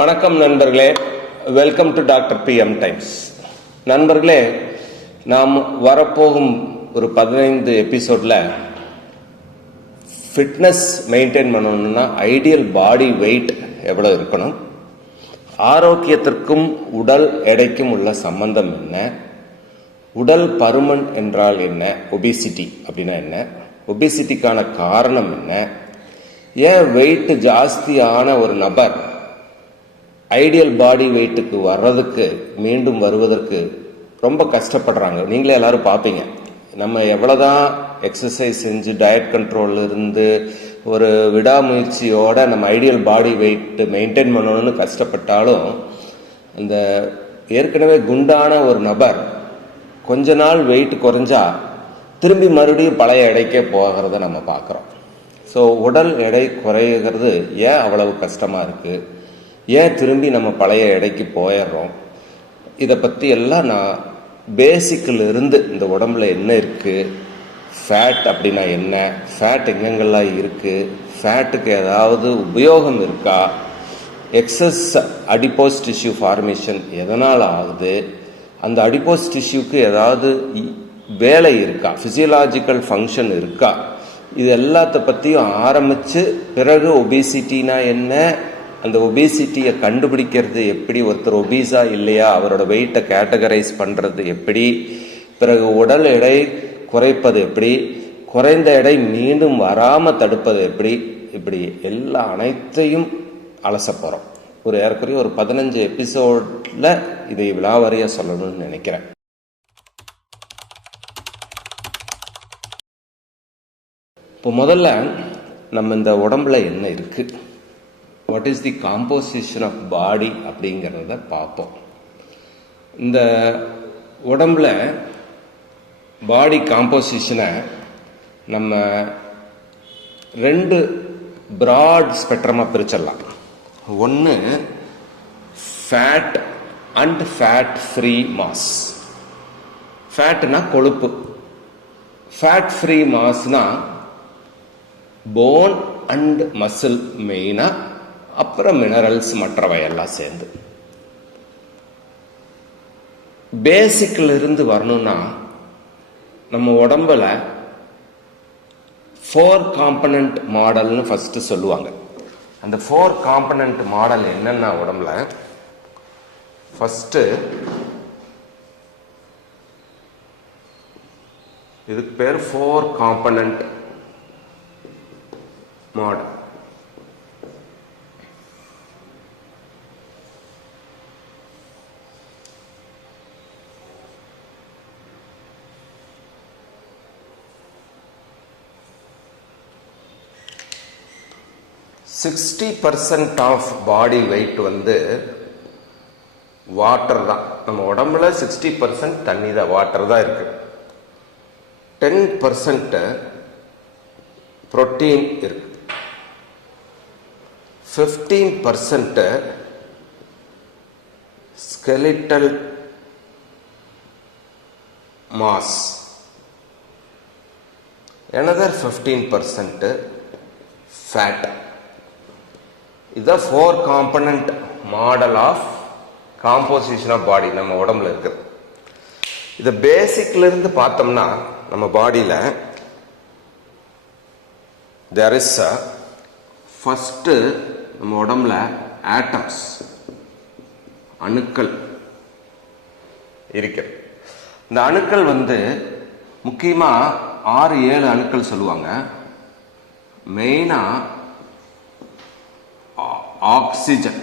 வணக்கம் நண்பர்களே, welcome to doctor PM times. நண்பர்களே, நாம் வரப்போகும் ஒரு 15 எபிசோடில் ஃபிட்னஸ் மெயின்டைன் பண்ணணும்னா ஐடியல் பாடி வெயிட் எவ்வளோ இருக்கணும், ஆரோக்கியத்திற்கும் உடல் எடைக்கும் உள்ள சம்பந்தம் என்ன, உடல் பருமன் என்றால் என்ன, ஒபிசிட்டி அப்படின்னா என்ன, ஒபிசிட்டிக்கான காரணம் என்ன, ஏன் வெயிட் ஜாஸ்தியான ஒரு நபர் ஐடியல் பாடி வெயிட்டுக்கு வர்றதுக்கு மீண்டும் வருவதற்கு ரொம்ப கஷ்டப்படுறாங்க. நீங்களே எல்லாரும் பார்ப்பீங்க. நம்ம எவ்வளோதான் எக்ஸசைஸ் செஞ்சு டயட் கண்ட்ரோல் இருந்து ஒரு விடாமுயற்சியோட நம்ம ஐடியல் பாடி வெயிட் மெயின்டைன் பண்ணணும்னு கஷ்டப்பட்டாலும் அந்த ஏற்கனவே குண்டான ஒரு நபர் கொஞ்ச நாள் வெயிட் குறைஞ்சா திரும்பி மறுபடியும் பழைய எடைக்கே போகிறத நம்ம பார்க்குறோம். ஸோ உடல் எடை குறைகிறது ஏன் அவ்வளவு கஷ்டமாக இருக்குது, ஏன் திரும்பி நம்ம பழைய எடைக்கு போயிடுறோம், இதை பற்றி எல்லாம் நான் பேசிக்கில் இருந்து இந்த உடம்புல என்ன இருக்குது, ஃபேட் அப்படின்னா என்ன, ஃபேட் எங்கெங்கெல்லாம் இருக்குது, ஃபேட்டுக்கு ஏதாவது உபயோகம் இருக்கா, எக்ஸஸ் அடிப்போஸ் டிஷ்யூ ஃபார்மேஷன் எதனால் ஆகுது, அந்த அடிப்போஸ் டிஷ்யூக்கு ஏதாவது வேலை இருக்கா, ஃபிசியலாஜிக்கல் ஃபங்க்ஷன் இருக்கா, இது எல்லாத்த பற்றியும் ஆரம்பித்து பிறகு ஒபிசிட்டினா என்ன, அந்த ஒபிசிட்டியை கண்டுபிடிக்கிறது எப்படி, ஒருத்தர் ஒபீஸா இல்லையா, அவரோட வெயிட்டை கேட்டகரைஸ் பண்ணுறது எப்படி, பிறகு உடல் எடை குறைப்பது எப்படி, குறைந்த எடை மீண்டும் வராமல் தடுப்பது எப்படி, இப்படி எல்லா அனைத்தையும் அலச போகிறோம். ஒரு ஏறக்குறைய ஒரு 15 எபிசோடில் இதை விலாவறிய சொல்லணும்னு நினைக்கிறேன். இப்போ முதல்ல நம்ம இந்த உடம்புல என்ன இருக்குது, what is the composition of body அப்படிங்கிறத பார்ப்போம். இந்த உடம்புல பாடி காம்போசிஷனை நம்ம 2 ப்ராட் ஸ்பெக்ட்ரமாக பிரிச்சிடலாம். ஒன்று fat and fat free mass. ஃபேட்னா கொழுப்பு, ஃபேட் ஃப்ரீ மாஸ்னா போன் அண்ட் மசில் மெயினாக, அப்புறம் மினரல்ஸ் மற்றவையெல்லாம் சேர்ந்து. பேசிக்கில் இருந்து வரணும்னா நம்ம உடம்புல 4 காம்பனண்ட் மாடல்னு ஃபர்ஸ்ட் சொல்லுவாங்க. அந்த 4 காம்பனண்ட் மாடல் என்னன்னா, உடம்புல ஃபர்ஸ்ட் இதுக்கு பேர் 4 component model. Sixty 60% of body weight water தான். நம்ம உடம்புல 60% தண்ணி தான், வாட்டர் தான் இருக்கு. 10% புரோட்டீன் இருக்கு. 15% ஸ்கெலிட்டல் மாஸ், another 15% ஃபேட். இதுதான் 4 component model of composition of body நம்ம உடம்புல இருக்குது. இதை பேசிக்ல இருந்து பார்த்தோம்னா நம்ம பாடியில தேர் இஸ் ஃபர்ஸ்ட் நம்ம உடம்புல ஆட்டம்ஸ், அணுக்கள் இருக்கு. இந்த அணுக்கள் முக்கியமா 6-7 அணுக்கள் சொல்லுவாங்க. மெயினா ஆக்சிஜன்,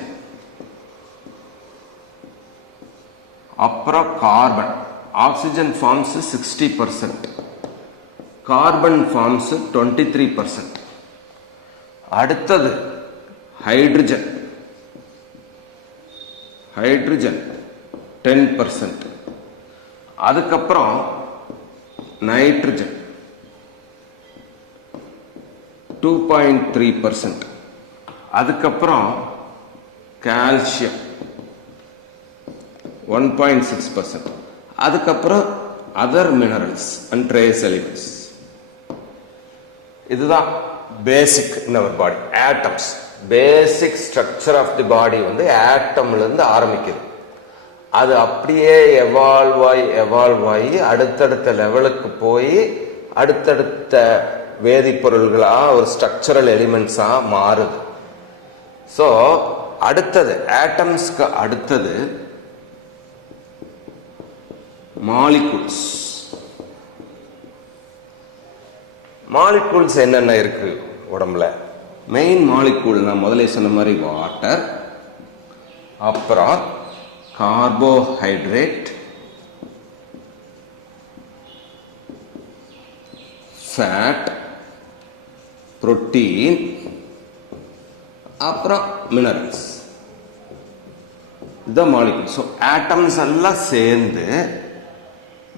அப்புறம் carbon. Oxygen forms 60%, carbon forms 23%. அடுத்தது ஹைட்ரஜன், ஹைட்ரஜன் 10%. அதுக்கப்புறம் நைட்ரஜன் 2.3%. அதுக்கப்புறம் கால்சியம் 1.6%. அதுக்கப்புறம் other minerals and trace elements. இதுதான் basic in our body. Atoms basic structure of the body வந்து ஆட்டம்லேருந்து ஆரம்பிக்குது. அது அப்படியே எவால்வ் ஆகி அடுத்தடுத்த லெவலுக்கு போய் அடுத்தடுத்த வேதிப்பொருள்களா ஒரு ஸ்ட்ரக்சரல் எலிமெண்ட்ஸா மாறுது. ஸோ அடுத்தது ஆட்டம்ஸ்க்கு அடுத்தது மாலிகூல்ஸ். மாலிகூல்ஸ் என்னென்ன இருக்கு உடம்புல? மெயின் மாலிகூல் நான் முதல்ல சொன்ன மாதிரி வாட்டர், அப்புறம் கார்போஹைட்ரேட், ஃபேட், புரோட்டீன், அப்புறம் மினரல்ஸ். இதுதான் மாலிகூல். ஸோ ஆட்டம்ஸ் எல்லாம் சேர்ந்து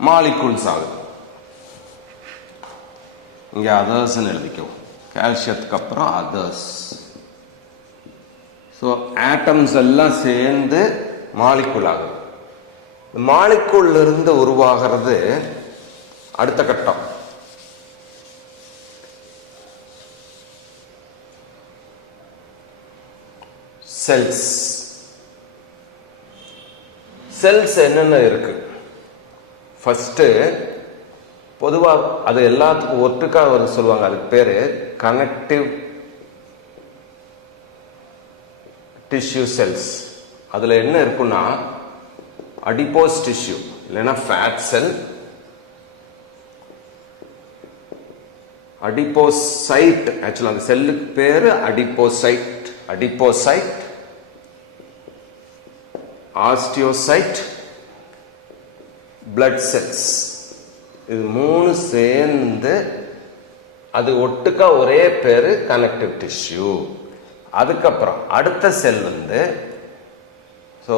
மாலிகூல்ஸ் ஆகுது. இங்க அதர்ஸ் எழுதிக்கும், கால்சியத்துக்கு அப்புறம் அதர்ஸ். ஸோ ஆட்டம்ஸ் எல்லாம் சேர்ந்து மாலிகூல் ஆகுது. மாலிகூல்ல இருந்து உருவாகிறது அடுத்த கட்டம் செல்ஸ். செல்ஸ் என்னென்ன இருக்கு? ஃபர்ஸ்ட் பொதுவா அது எல்லாத்துக்கும் ஒட்டுக்கா சொல்லுவாங்க, அதுக்கு பேரு கனெக்டிவ் டிஷ்யூ செல்ஸ். அதுல என்ன இருக்குன்னா அடிபோஸ் டிஷ்யூ இல்லைன்னா ஃபேட் செல், அடிபோசைட். ஆக்சுவலா அந்த செல்லுக்கு பேரு அடிபோசைட், ஆஸ்டியோசைட், பிளட் செல்ஸ். இது மூணு சேர்ந்து அது ஒட்டுக்கா ஒரே பேரு கனெக்டிவ் டிஷ்யூ. அதுக்கப்புறம் அடுத்த செல் ஸோ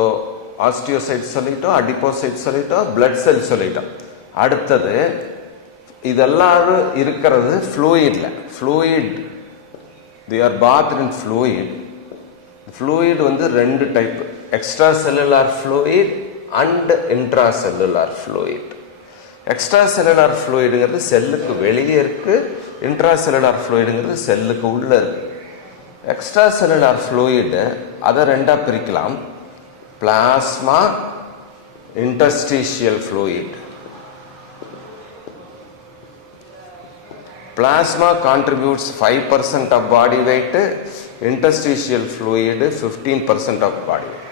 ஆஸ்டியோசைட் சொல்லிட்டோம், அடிபோசைட் சொல்லிட்டோம், பிளட் செல் சொல்லிட்டோம். அடுத்தது இதெல்லாம் இருக்கிறது ஃப்ளூயிட்ல. Fluid, they are bathed in fluid. Fluid ரெண்டு type, extracellular fluid and intracellular fluid. Extracellular ஃப்ளூயிடுங்கிறது செல்லுக்கு வெளியே இருக்கு, இன்ட்ரா செல்லுலார் ஃப்ளூயிடுங்கிறது செல்லுக்கு உள்ள இருக்கு. எக்ஸ்ட்ரா செல்லுலார் ஃப்ளூயிடு அதை ரெண்டா பிரிக்கலாம், plasma, interstitial fluid. Plasma contributes 5% of body weight, interstitial fluid 15% of body weight.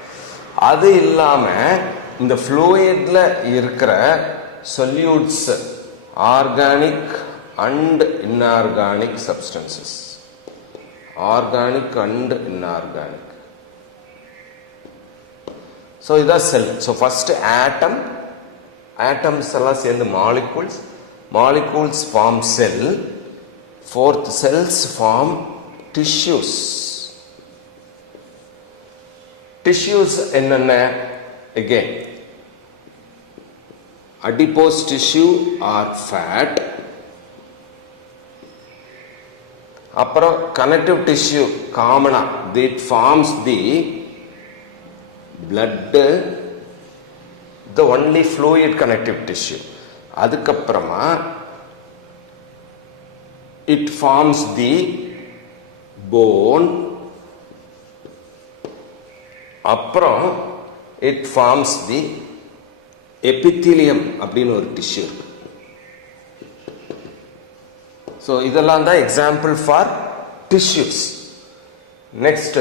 அது இல்லாம இந்த fluidல இருக்கிற solutes, organic and inorganic substances. Organic and inorganic. So இதான் cell. So first atoms எல்லாம் சேர்ந்து molecules. Molecules form cell. Fourth, cells form tissues. Tissues என்னென்ன? Again, adipose tissue or fat. அப்புறம் connective tissue காமனா, that forms the blood, the only fluid connective tissue. அதுக்கப்புறமா it forms the bone. அப்புறம் it forms the epithelium அப்படின்னு ஒரு tissue. So இதெல்லாம் தான் example for tissues. Next,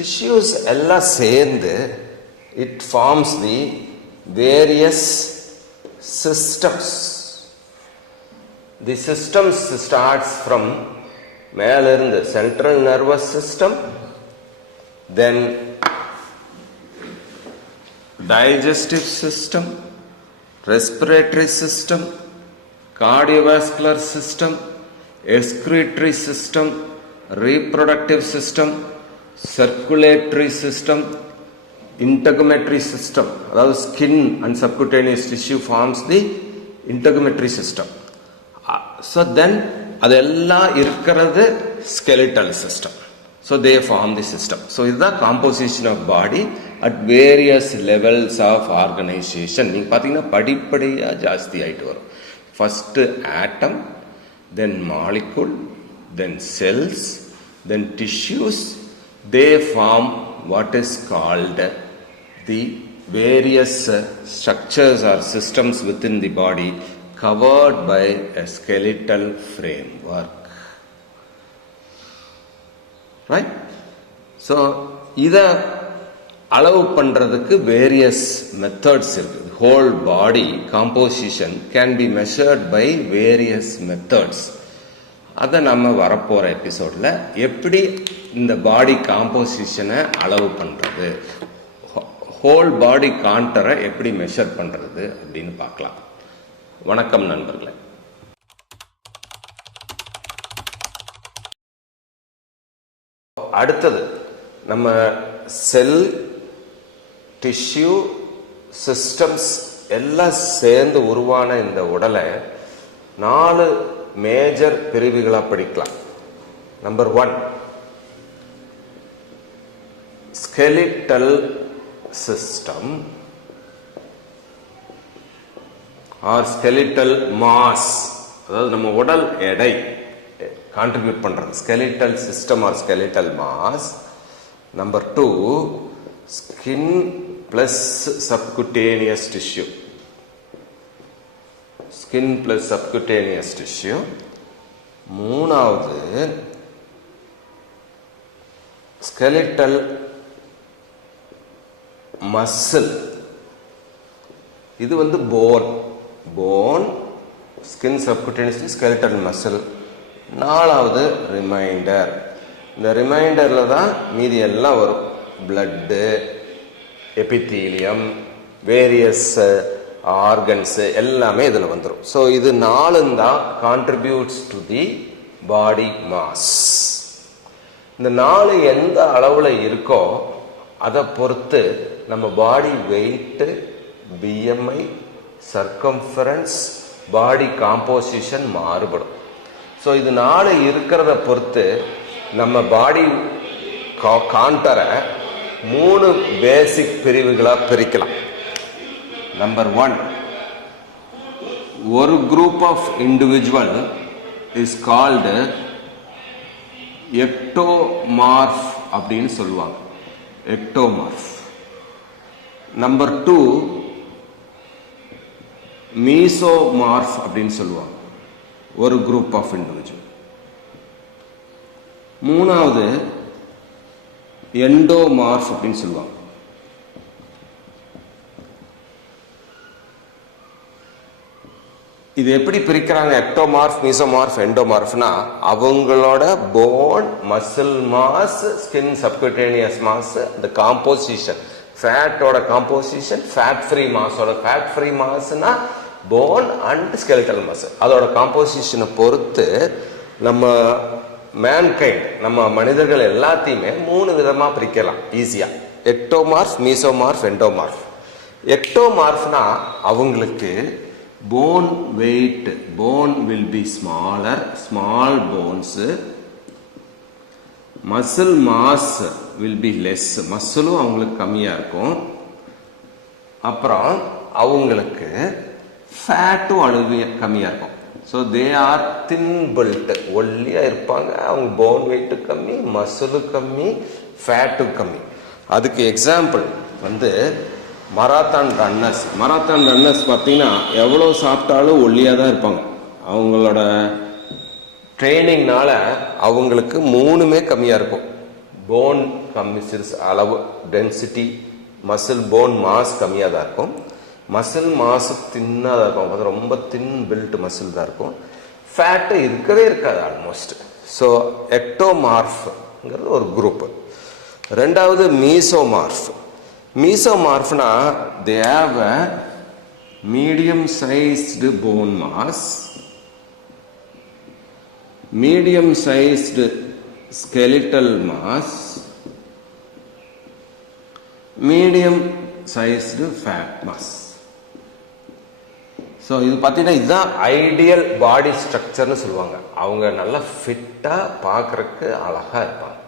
tissues எல்லாம் சேர்ந்து it forms the various systems. The systems starts from மேல இருந்து central nervous system, then digestive system, respiratory system, cardiovascular system, excretory system, reproductive system, circulatory system, integumentary system. அதாவது skin and subcutaneous tissue forms the integumentary system. So then அதெல்லாம் இருக்கிறது skeletal system. So they form the system. So இதுதான் composition of body at various levels of organization. நீங்க பாத்தீங்கன்னா படிப்படியா ஜாஸ்தி ஆயிட்டு வரும். First atom, then molecule, then cells, then tissues, they form what is called the various structures or systems within the body covered by a skeletal framework. Right? So, இதை அளவு பண்ணுறதுக்கு various methods இருக்குது. Whole body composition can be measured by various methods. அதை நம்ம வரப்போகிற எபிசோடில் எப்படி இந்த பாடி காம்போசிஷனை அளவு பண்ணுறது, ஹோல் பாடி கான்டரை எப்படி மெஷர் பண்ணுறது அப்படின்னு பார்க்கலாம். வணக்கம் நண்பர்களே. அடுத்தது நம்ம செல், டிஷ்யூ, சிஸ்டம்ஸ் எல்லாம் சேர்ந்து உருவான இந்த உடலை 4 மேஜர் பிரிவுகளாக படிக்கலாம். Number 1, skeletal system or skeletal mass, அதாவது நம்ம உடல் எடை கான்ட்ரிபியூட் பண்றது skeletal system or skeletal mass. Number 2, skin plus subcutaneous tissue, skin plus subcutaneous tissue. 3வது ஸ்கெலிட்டல் மசில், இது வந்து bone, skin subcutaneous, skeletal muscle. 4வது ரிமைண்டர். இந்த ரிமைண்டரில் தான் மீதி எல்லாம் வரும். பிளட்டு, எபித்தீலியம், வேரியஸ் ஆர்கன்ஸு எல்லாமே இதில் வந்துடும். ஸோ இது 4 தான் contributes to the body mass. இந்த 4 எந்த அளவில் இருக்கோ அதை பொறுத்து நம்ம பாடி வெயிட்டு, பிஎம்ஐ, சர்க்கம்ஃபரன்ஸ், பாடி காம்போசிஷன் மாறுபடும். ஸோ இது 4 இருக்கிறத பொறுத்து நம்ம பாடி கான்டரை 3 பேசிக் பிரிவுகளாக பிரிக்கலாம். நம்பர் 1, ஒரு group of individual is called ectomorph அப்படின்னு சொல்லுவாங்க. எக்டோமார்ஃப். நம்பர் 2, மீசோமார்ஃப் அப்படின்னு சொல்லுவாங்க, ஒரு குரூப் ஆஃப் இண்டிவிஜுவல். 3வது எண்டோமார்ஃப் அப்படின்னு சொல்லுவாங்க. இது எப்படி பிரிக்கிறாங்க? எக்டோமார்ஃப், மீசோமார்ஃப், எண்டோமார்ஃப்னா அவங்களோட bone, muscle mass, skin subcutaneous mass, இந்த காம்போசிஷன், ஃபேட்டோட காம்போசிஷன், ஃபேட் ஃப்ரீ மாஸோட, ஃபேட் ஃப்ரீ மாஸ்னா போன் அண்ட் ஸ்கெலிட்டல் மசில், அதோட காம்போசிஷனை பொறுத்து நம்ம மேன்கைண்ட், நம்ம மனிதர்கள் எல்லாத்தையுமே 3 விதமாக பிரிக்கலாம் ஈஸியாக. Ectomorph, mesomorph, endomorph. எக்டோமார்ஃப்னா அவங்களுக்கு bone weight, bone will be smaller, small bones. Muscle mass will be less, மசிலும் அவங்களுக்கு கம்மியாக இருக்கும். அப்புறம் அவங்களுக்கு ஃபேட்டும் அளவு கம்மியாக இருக்கும். So they are thin build, ஒல்லியாக இருப்பாங்க. அவங்க போன் வெயிட்டு கம்மி, மசிலு கம்மி, ஃபேட்டு கம்மி. அதுக்கு எக்ஸாம்பிள் வந்து மராத்தான் ரன்னர்ஸ். மராத்தான் ரன்னர்ஸ் பார்த்தீங்கன்னா எவ்வளோ சாப்பிட்டாலும் ஒல்லியாக தான் இருப்பாங்க. அவங்களோட ட்ரைனிங்னால அவங்களுக்கு 3மே கம்மியாக இருக்கும். போன் கம்மி அளவு, டென்சிட்டி, மசில் போன் மாஸ் கம்மியாக தான் இருக்கும். மசில் மாசு தின்னாக தான் இருக்கும், அது ரொம்ப தின் பில்ட் மசில் தான் இருக்கும். ஃபேட்டு இருக்கவே இருக்காது ஆல்மோஸ்ட். ஸோ எக்டோமார்ஃப்ங்கிறது ஒரு குரூப். 2வது மீசோமார்ஃப். மீசோமார்ஃப்னா they have a medium sized bone mass, medium sized skeletal mass, medium sized fat mass. So இது பார்த்தீங்கன்னா இதுதான் ஐடியல் பாடி ஸ்ட்ரக்சர்னு சொல்லுவாங்க. அவங்க நல்லா ஃபிட்டாக பார்க்குறக்கு அழகாக இருப்பாங்க.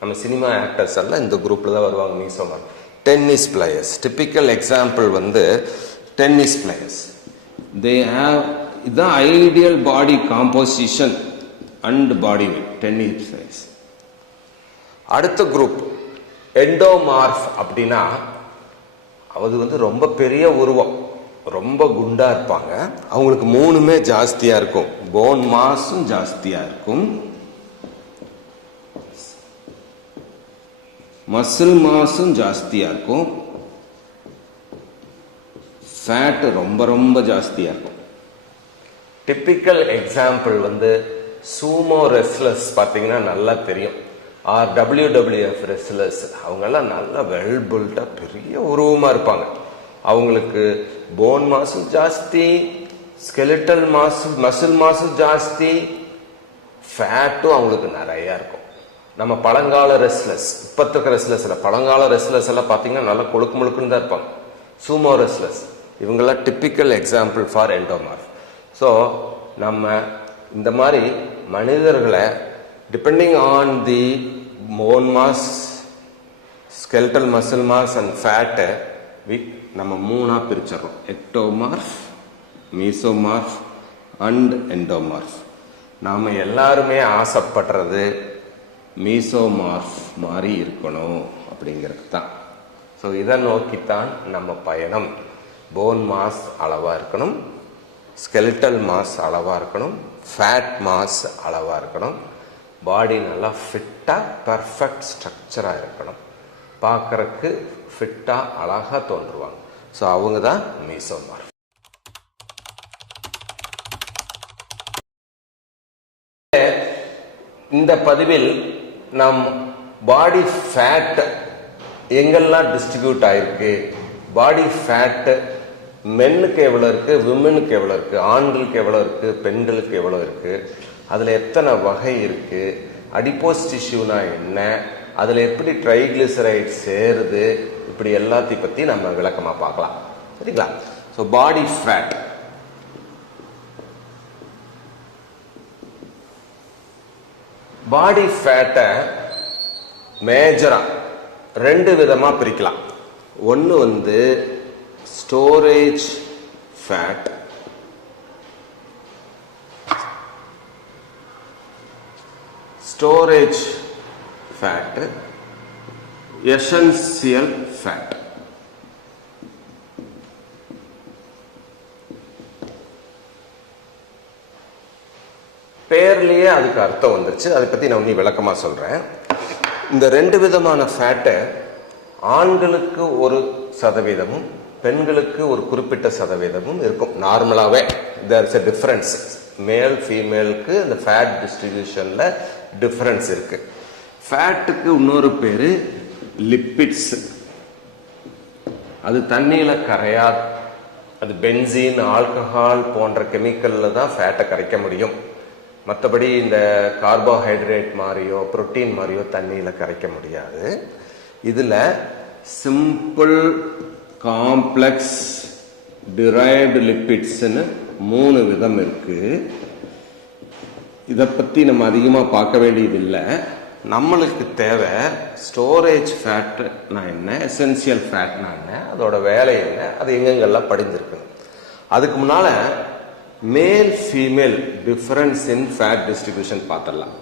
நம்ம சினிமா ஆக்டர்ஸ் எல்லாம் இந்த குரூப்பில் தான் வருவாங்க. Mesomorph. Tennis players, typical example வந்து டென்னிஸ் பிளேயர்ஸ். தே ஹேவ், இதுதான் ideal body composition and body weight tennis players. அடுத்த குரூப் எண்டோமார்ஃப் அப்படின்னா அது ரொம்ப பெரிய உருவம், ரொம்ப குண்டா இருப்பாங்க. அவங்களுக்கு மூணுமே ஜாஸ்தியா இருக்கும். போன் மாஸும் ஜாஸ்தியா இருக்கும், மசில் மாஸும் ஜாஸ்தியா இருக்கும், ஃபேட் ரொம்ப ரொம்ப ஜாஸ்தியா இருக்கும். டிப்பிக்கல் எக்ஸாம்பிள் சூமோ ரெஸ்லர்ஸ் பார்த்தீங்கன்னா நல்லா தெரியும். ஆர் WWF ரெஸ்லர்ஸ் அவங்கெல்லாம் நல்லா வெல் பில்டா பெரிய உருவமா இருப்பாங்க. அவங்களுக்கு போன் மாஸும் ஜாஸ்தி, ஸ்கெலிட்டல் மாஸ், மசில் மாஸும் ஜாஸ்தி, ஃபேட்டும் அவங்களுக்கு நிறைய இருக்கும். நம்ம பழங்கால ரெஸ்லர்ஸ், இப்ப இருக்க ரெஸ்லர்ஸ் பழங்கால ரெஸ்லர்ஸ் எல்லாம் பார்த்தீங்கன்னா நல்லா கொழுக்கு முழுக்குன்னு தான் இருப்பாங்க. சூமோ ரெஸ்லர்ஸ் இவங்கெல்லாம் typical example for endomorph. So நம்ம இந்த மாதிரி மனிதர்களை depending on the bone mass, skeletal muscle mass and ஃபேட்டை நம்ம மூணா பிரிச்சிடறோம். Ectomorph, mesomorph and endomorph. நாம எல்லாருமே ஆசைப்படுறது மீசோமார்ஃப் மாதிரி இருக்கணும் அப்படிங்கிறது தான். ஸோ இதை நோக்கித்தான் நம்ம பயணம். போன் மாஸ் அளவா இருக்கணும், ஸ்கெலிட்டல் மாஸ் அளவா இருக்கணும், ஃபேட் மாஸ் அளவா இருக்கணும், பாடி நல்லா ஃபிட்டா பர்ஃபெக்ட் ஸ்ட்ரக்சரா இருக்கணும், பார்க்கறதுக்கு ஃபிட்டா அழகா தோன்றுவாங்க. ஸோ அவங்க தான் மீசோமார்ஃப். இந்த பதிவில் நம் பாடி ஃபேட் எங்கெல்லாம் டிஸ்ட்ரிபியூட் ஆயிருக்கு, பாடி ஃபேட் மென்னுக்கு எவ்வளோ இருக்கு, விமனுக்கு எவ்வளோ இருக்கு, ஆண்களுக்கு எவ்வளோ இருக்கு, பெண்களுக்கு எவ்வளோ இருக்கு, அதில் எத்தனை வகை இருக்கு, அடிப்போஸ் டிஷ்யூனா என்ன, அதில் எப்படி ட்ரைகிளிசரைட் சேருது, இப்படி எல்லாத்தையும் பற்றி நம்ம விளக்கமாக பார்க்கலாம். சரிங்களா? ஸோ பாடி ஃபேட், பாடி ஃபேட்டை மேஜரா ரெண்டு விதமா பிரிக்கலாம். ஒன்று storage fat, storage fat, essential fat. பேர்லயே அதுக்கு அர்த்தம் வந்துருச்சு. அதை பத்தி நான் இன்னும் விளக்கமா சொல்றேன். இந்த ரெண்டு விதமான ஃபேட்டை ஆண்களுக்கு 1% பெண்களுக்கு ஒரு குறிப்பிட்ட சதவீதமும் இருக்கும். நார்மலாவே தேர் இஸ் எ டிஃபரன்ஸ். மேல் ஃபீமேலுக்கு இந்த ஃபேட் டிஸ்ட்ரிபியூஷன்ல டிஃபரன்ஸ் இருக்கு. ஃபேட்டுக்கு இன்னொரு பேரு லிப்பிட்ஸ். அது தண்ணியில கரையாது. அது பென்சீன், ஆல்கஹால் போன்ற கெமிக்கல்ல தான் ஃபேட்டை கரைக்க முடியும். மற்றபடி இந்த கார்போஹைட்ரேட் மாதிரியோ புரோட்டீன் மாதிரியோ தண்ணியில கரைக்க முடியாது. இதுல சிம்பிள், காம்ப்ளெக்ஸ், டிரைவ்டு லிப்பிட்ஸ்னு 3 விதம் இருக்கு. இதை பத்தி நம்ம அதிகமா பார்க்க வேண்டியதில்லை. நம்மளுக்கு தேவை ஸ்டோரேஜ் ஃபேட்னா என்ன, எசென்சியல் ஃபேட்னா என்ன, அதோட வேலை என்ன, அது எங்கெங்கெல்லாம் படிஞ்சிருக்கு. அதுக்கு முன்னால male female difference in fat distribution பார்த்துடலாம்.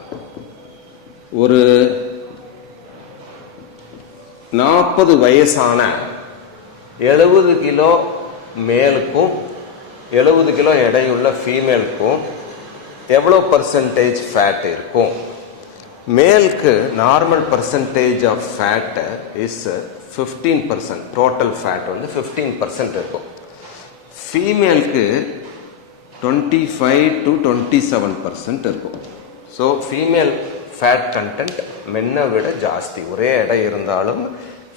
ஒரு 40 வயசான 70 கிலோ மேலுக்கும் 70 கிலோ எடையுள்ள ஃபீமேலுக்கும் எவ்வளோ பர்சன்டேஜ் ஃபேட் இருக்கும்? மேலுக்கு normal percentage of fat is 15%. Total fat 15% இருக்கும். ஃபீமேலுக்கு 25 to 27% இருக்கும். ஸோ ஃபீமேல் ஃபேட் கண்டென்ட் மென்னை விட ஜாஸ்தி. ஒரே எடை இருந்தாலும்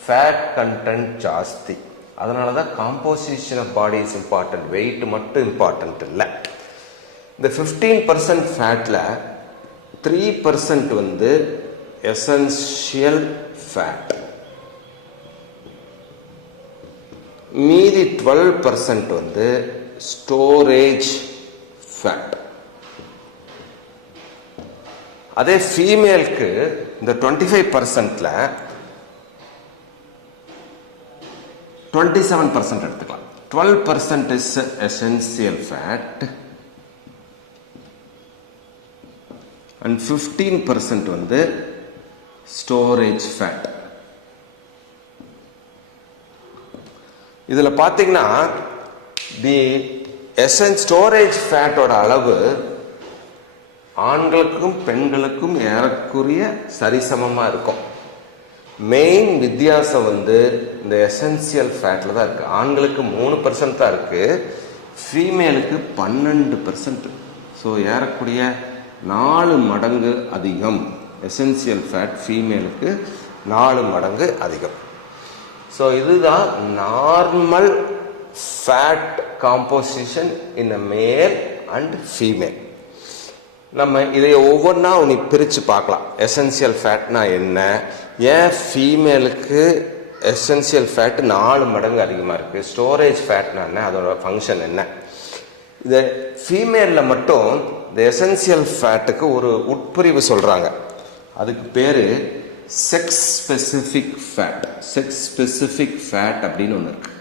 ஃபேட் கண்டென்ட் ஜாஸ்தி. அதனால தான் composition of body is important. Weight மட்டும் இம்பார்ட்டன்ட் இல்லை. இந்த 15% ஃபேட்ல 3% எசென்சியல் ஃபேட், மீதி 12% ஸ்டோரேஜ் ஃபேட். அதே ஃபீமேலுக்கு இந்த 25%ல 27% எடுத்துக்கலாம். 12% is essential fat and 15% storage fat. இதில் பார்த்தீங்கன்னா தி ஸ்டோரேஜ் ஃபேட்டோட அளவு ஆண்களுக்கும் பெண்களுக்கும் ஏறக்குரிய சரிசமமாக இருக்கும். மெயின் வித்தியாசம் இந்த எசென்சியல் ஃபேட்டில் தான் இருக்குது. ஆண்களுக்கு 3% தான் இருக்குது, ஃபீமேலுக்கு 12%. ஸோ ஏறக்கூடிய 4 மடங்கு அதிகம். எசென்சியல் ஃபேட் ஃபீமேலுக்கு 4 மடங்கு அதிகம். ஸோ இதுதான் normal fat composition in a male and female. நம்ம இதை ஒவ்வொன்றா நீ பிரித்து பார்க்கலாம். எசென்சியல் ஃபேட்னா என்ன, ஏன் ஃபீமேலுக்கு எசென்சியல் ஃபேட் 4 மடங்கு அதிகமாக இருக்குது, ஸ்டோரேஜ் ஃபேட்னா என்ன, அதோட ஃபங்க்ஷன் என்ன. இது ஃபீமேலில் மட்டும் இந்த எசென்சியல் ஃபேட்டுக்கு ஒரு உட்பிரிவு சொல்கிறாங்க. அதுக்கு பேர் sex specific fat. Sex specific fat அப்படின்னு ஒன்று இருக்கு.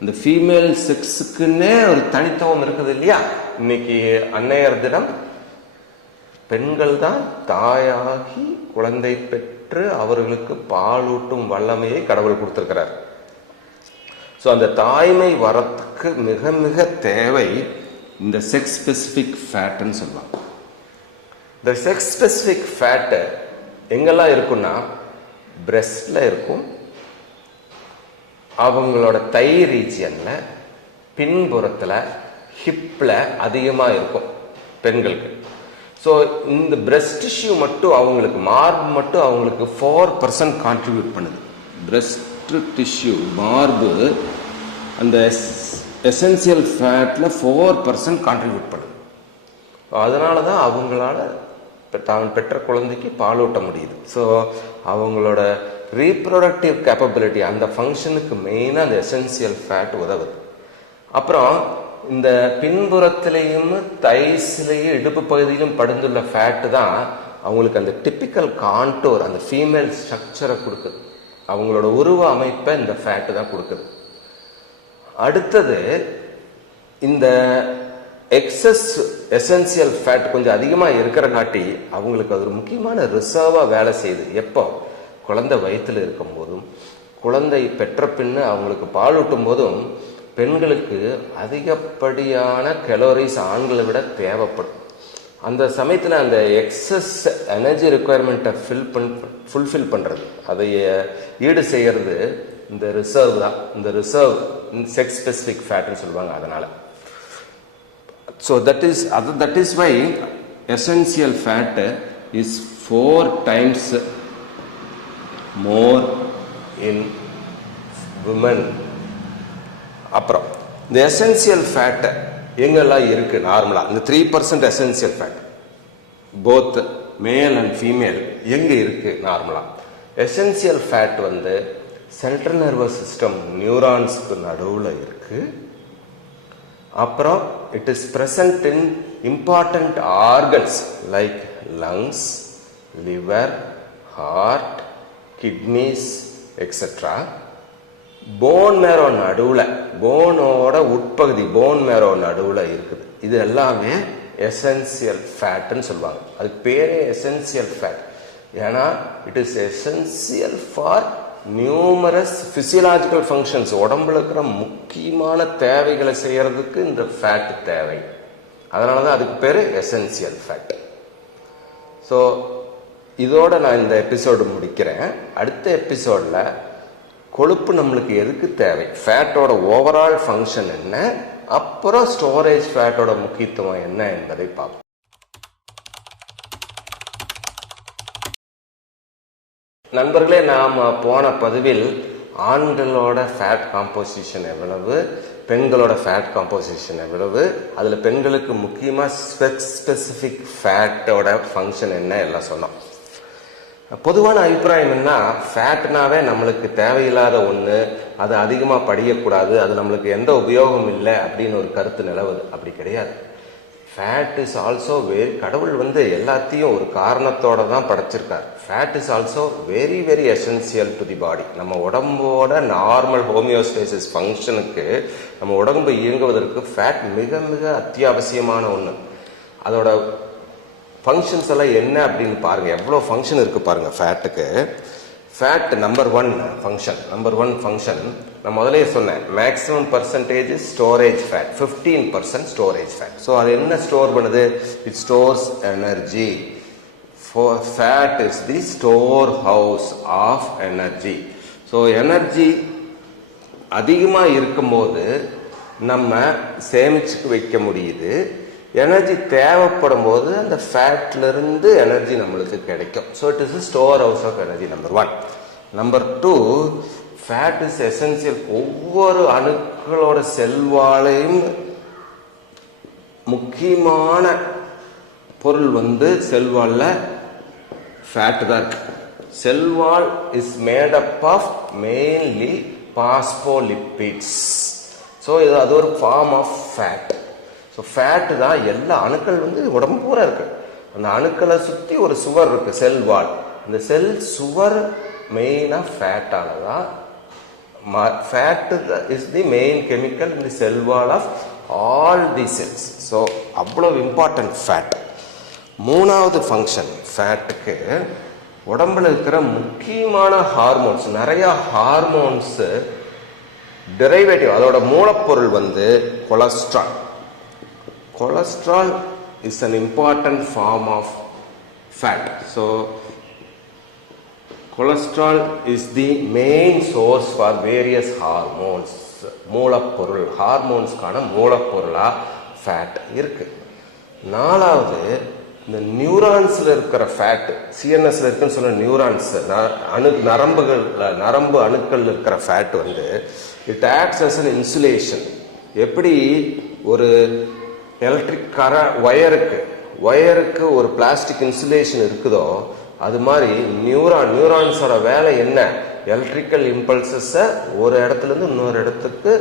இந்த ஃபீமேல் செக்ஸுக்குன்னே ஒரு தனித்துவம் இருக்குது இல்லையா. இன்னைக்கு அன்னையர் தினம். பெண்கள் தான் தாயாகி குழந்தை பெற்று அவர்களுக்கு பாலூட்டும் வல்லமையை கடவுள் கொடுத்திருக்கிறார். ஸோ அந்த தாய்மை வரத்துக்கு மிக மிக தேவை இந்த செக்ஸ் ஸ்பெசிஃபிக் ஃபேட்னு சொல்லலாம். இந்த செக்ஸ் ஸ்பெசிஃபிக் ஃபேட்டு எங்கெல்லாம் இருக்குன்னா பிரெஸ்ட்ல இருக்கும், அவங்களோட தை ரீஜியனில், பின்புறத்தில், ஹிப்பில் அதிகமாக இருக்கும் பெண்களுக்கு. ஸோ இந்த பிரெஸ்ட் டிஷ்யூ மட்டும் அவங்களுக்கு, மார்பு மட்டும் அவங்களுக்கு 4% கான்ட்ரிபியூட் பண்ணுது. பிரெஸ்ட் டிஷ்யூ மார்பு அந்த எசென்சியல் ஃபேட்டில் 4% கான்ட்ரிபியூட் பண்ணுது. அதனால தான் அவங்களால தான் பெற்ற குழந்தைக்கு பாலூட்ட முடியுது. ஸோ அவங்களோட ரீப்ரொடக்டிவ் கேப்பபிலிட்டி, அந்த ஃபங்க்ஷனுக்கு மெயினாக அந்த எசென்சியல் ஃபேட் உதவுது. அப்புறம் இந்த பின்புறத்திலையும் தைஸ்லையும் இடுப்பு பகுதியிலும் படுந்துள்ள ஃபேட்டு தான் அவங்களுக்கு அந்த டிப்பிக்கல் கான்டோர், அந்த ஃபீமேல் ஸ்ட்ரக்சரை கொடுக்குது. அவங்களோட உருவ அமைப்பை இந்த ஃபேட்டு தான் கொடுக்குது. அடுத்தது இந்த எக்ஸஸ் எசென்சியல் ஃபேட் கொஞ்சம் அதிகமாக இருக்கிற காட்டி அவங்களுக்கு அது ஒரு முக்கியமான ரிசர்வாக வேலை செய்யுது. எப்போ குழந்தை வயிற்றில் இருக்கும் போதும், குழந்தை பெற்ற பின்னு அவங்களுக்கு பாலூட்டும் போதும் பெண்களுக்கு அதிகப்படியான கலோரிஸ் ஆண்களை விட தேவைப்படும். அந்த சமயத்தில் அந்த எக்ஸஸ் எனர்ஜி ரெக்குயர்மெண்ட்டை ஃபுல்ஃபில் பண்ணுறது, அதை ஈடு செய்கிறது இந்த ரிசர்வ் தான். இந்த ரிசர்வ் செக்ஸ் ஸ்பெசிஃபிக் ஃபேட்னு சொல்லுவாங்க. அதனால் so that is why essential fat is 4 times more in women. அப்புறம் இந்த எசென்சியல் ஃபேட் எங்கெல்லாம் இருக்கு நார்மலா, இந்த 3% essential fat both male and female எங்க இருக்கு நார்மலா? Essential fat central nervous system நியூரான்ஸ்க்கு நடுவில் இருக்கு. அப்புறம் it is present in important organs like lungs, liver, heart, kidneys etcetera. Bone marrow நடுவில், போனோட உட்பகுதி போன் மேரோ நடுவில் இருக்குது. இது எல்லாமே எசென்சியல் ஃபேட்னு சொல்லுவாங்க. அதுக்கு பேரே எசென்சியல் ஃபேட். ஏன்னா it is essential for numerous physiological functions. உடம்புல இருக்கிற முக்கியமான தேவைகளை செய்யறதுக்கு இந்த ஃபேட் தேவை. அதனால தான் அதுக்கு பேர் எசென்சியல் ஃபேட். ஸோ இதோட நான் இந்த எபிசோடு முடிக்கிறேன். அடுத்த எபிசோடில் கொழுப்பு நம்மளுக்கு எதுக்கு தேவை, ஃபேட்டோட ஓவரால் ஃபங்க்ஷன் என்ன, அப்புறம் ஸ்டோரேஜ் ஃபேட்டோட முக்கியத்துவம் என்ன என்பதை பார்ப்போம். நண்பர்களே, நாம் போன பதிவில் ஆண்களோட ஃபேட் காம்போசிஷன் எவ்வளவு, பெண்களோட ஃபேட் காம்போசிஷன் எவ்வளவு, அதில் பெண்களுக்கு முக்கியமாக ஸ்பெசிஃபிக் ஃபேட்டோட ஃபங்க்ஷன் என்ன எல்லாம் சொன்னோம். பொதுவான அபிப்பிராயம் என்ன, ஃபேட்னாவே நம்மளுக்கு தேவையில்லாத ஒன்று, அது அதிகமாக படியக்கூடாது, அது நம்மளுக்கு எந்த உபயோகம் இல்லை அப்படின்னு ஒரு கருத்து நிலவுது. அப்படி கிடையாது. ஃபேட் இஸ் ஆல்சோ கடவுள் எல்லாத்தையும் ஒரு காரணத்தோட தான் படைச்சிருக்கார். Fat is also very very essential to the body. நம்ம உடம்போட நார்மல் ஹோமியோஸ்டேசிஸ் ஃபங்க்ஷனுக்கு, நம்ம உடம்பு இயங்குவதற்கு ஃபேட் மிக மிக அத்தியாவசியமான ஒன்று. அதோட ஃபங்க்ஷன்ஸ் எல்லாம் என்ன அப்படின்னு பாருங்க, எவ்வளோ ஃபங்க்ஷன் இருக்கு பாருங்க ஃபேட்டுக்கு. ஃபேட் நம்பர் ஒன் ஃபங்க்ஷன் நான் முதலே சொன்னேன், maximum percentage storage fat, 15% storage fat. So அது என்ன ஸ்டோர் பண்ணுது? It stores energy. Fat is the storehouse of energy. So energy அதிகமாக இருக்கும்போது நம்ம சேமிச்சு வைக்க முடியுது. எனர்ஜி தேவைப்படும் போது அந்த ஃபேட்ல இருந்து எனர்ஜி நம்மளுக்கு கிடைக்கும். So it is storehouse of energy, number one. Number two, fat is essential. ஒவ்வொரு அணுக்களோட செல்வாலையும் முக்கியமான பொருள் செல்வால்ல ஃபேட் தான் இருக்கு. Cell wall is made up of mainly phospholipids. So அது ஒரு form of fat. So fat தான் எல்லா அணுக்கள் உடம்பு பூரா இருக்கு. அந்த அணுக்களை சுற்றி ஒரு சுவர் இருக்கு, செல் வால். இந்த செல் சுவர் மெயினாக ஃபேட்டானதான். Fat is the main chemical in the sell wall of all the cells. So அவ்வளோ இம்பார்ட்டன்ட் ஃபேட். மூணாவது ஃபங்க்ஷன் ஃபேட்டுக்கு, உடம்புல இருக்கிற முக்கியமான ஹார்மோன்ஸ், நிறைய ஹார்மோன்ஸ் டெரைவேட்டிவ், அதோட மூலப்பொருள் cholesterol. Cholesterol is an important form of fat. So cholesterol is the main source for various hormones. மூலப்பொருள், ஹார்மோன்ஸ்க்கான மூலப்பொருளா fat இருக்கு. நாலாவது, இந்த நியூரான்ஸ்ல இருக்கிற ஃபேட், சிஎன்எஸ்ல இருக்குன்னு சொன்ன நியூரான்ஸ், நரம்பு அணுக்கள் இருக்கிற fat it acts as an insulation. எப்படி ஒரு எலக்ட்ரிக் ஒயருக்கு ஒரு பிளாஸ்டிக் இன்சுலேஷன் இருக்குதோ, அது மாதிரி நியூரான்ஸோட வேலை என்ன? எலக்ட்ரிக்கல் இம்பல்சஸை ஒரு இடத்துல இருந்து இன்னொரு இடத்துக்கு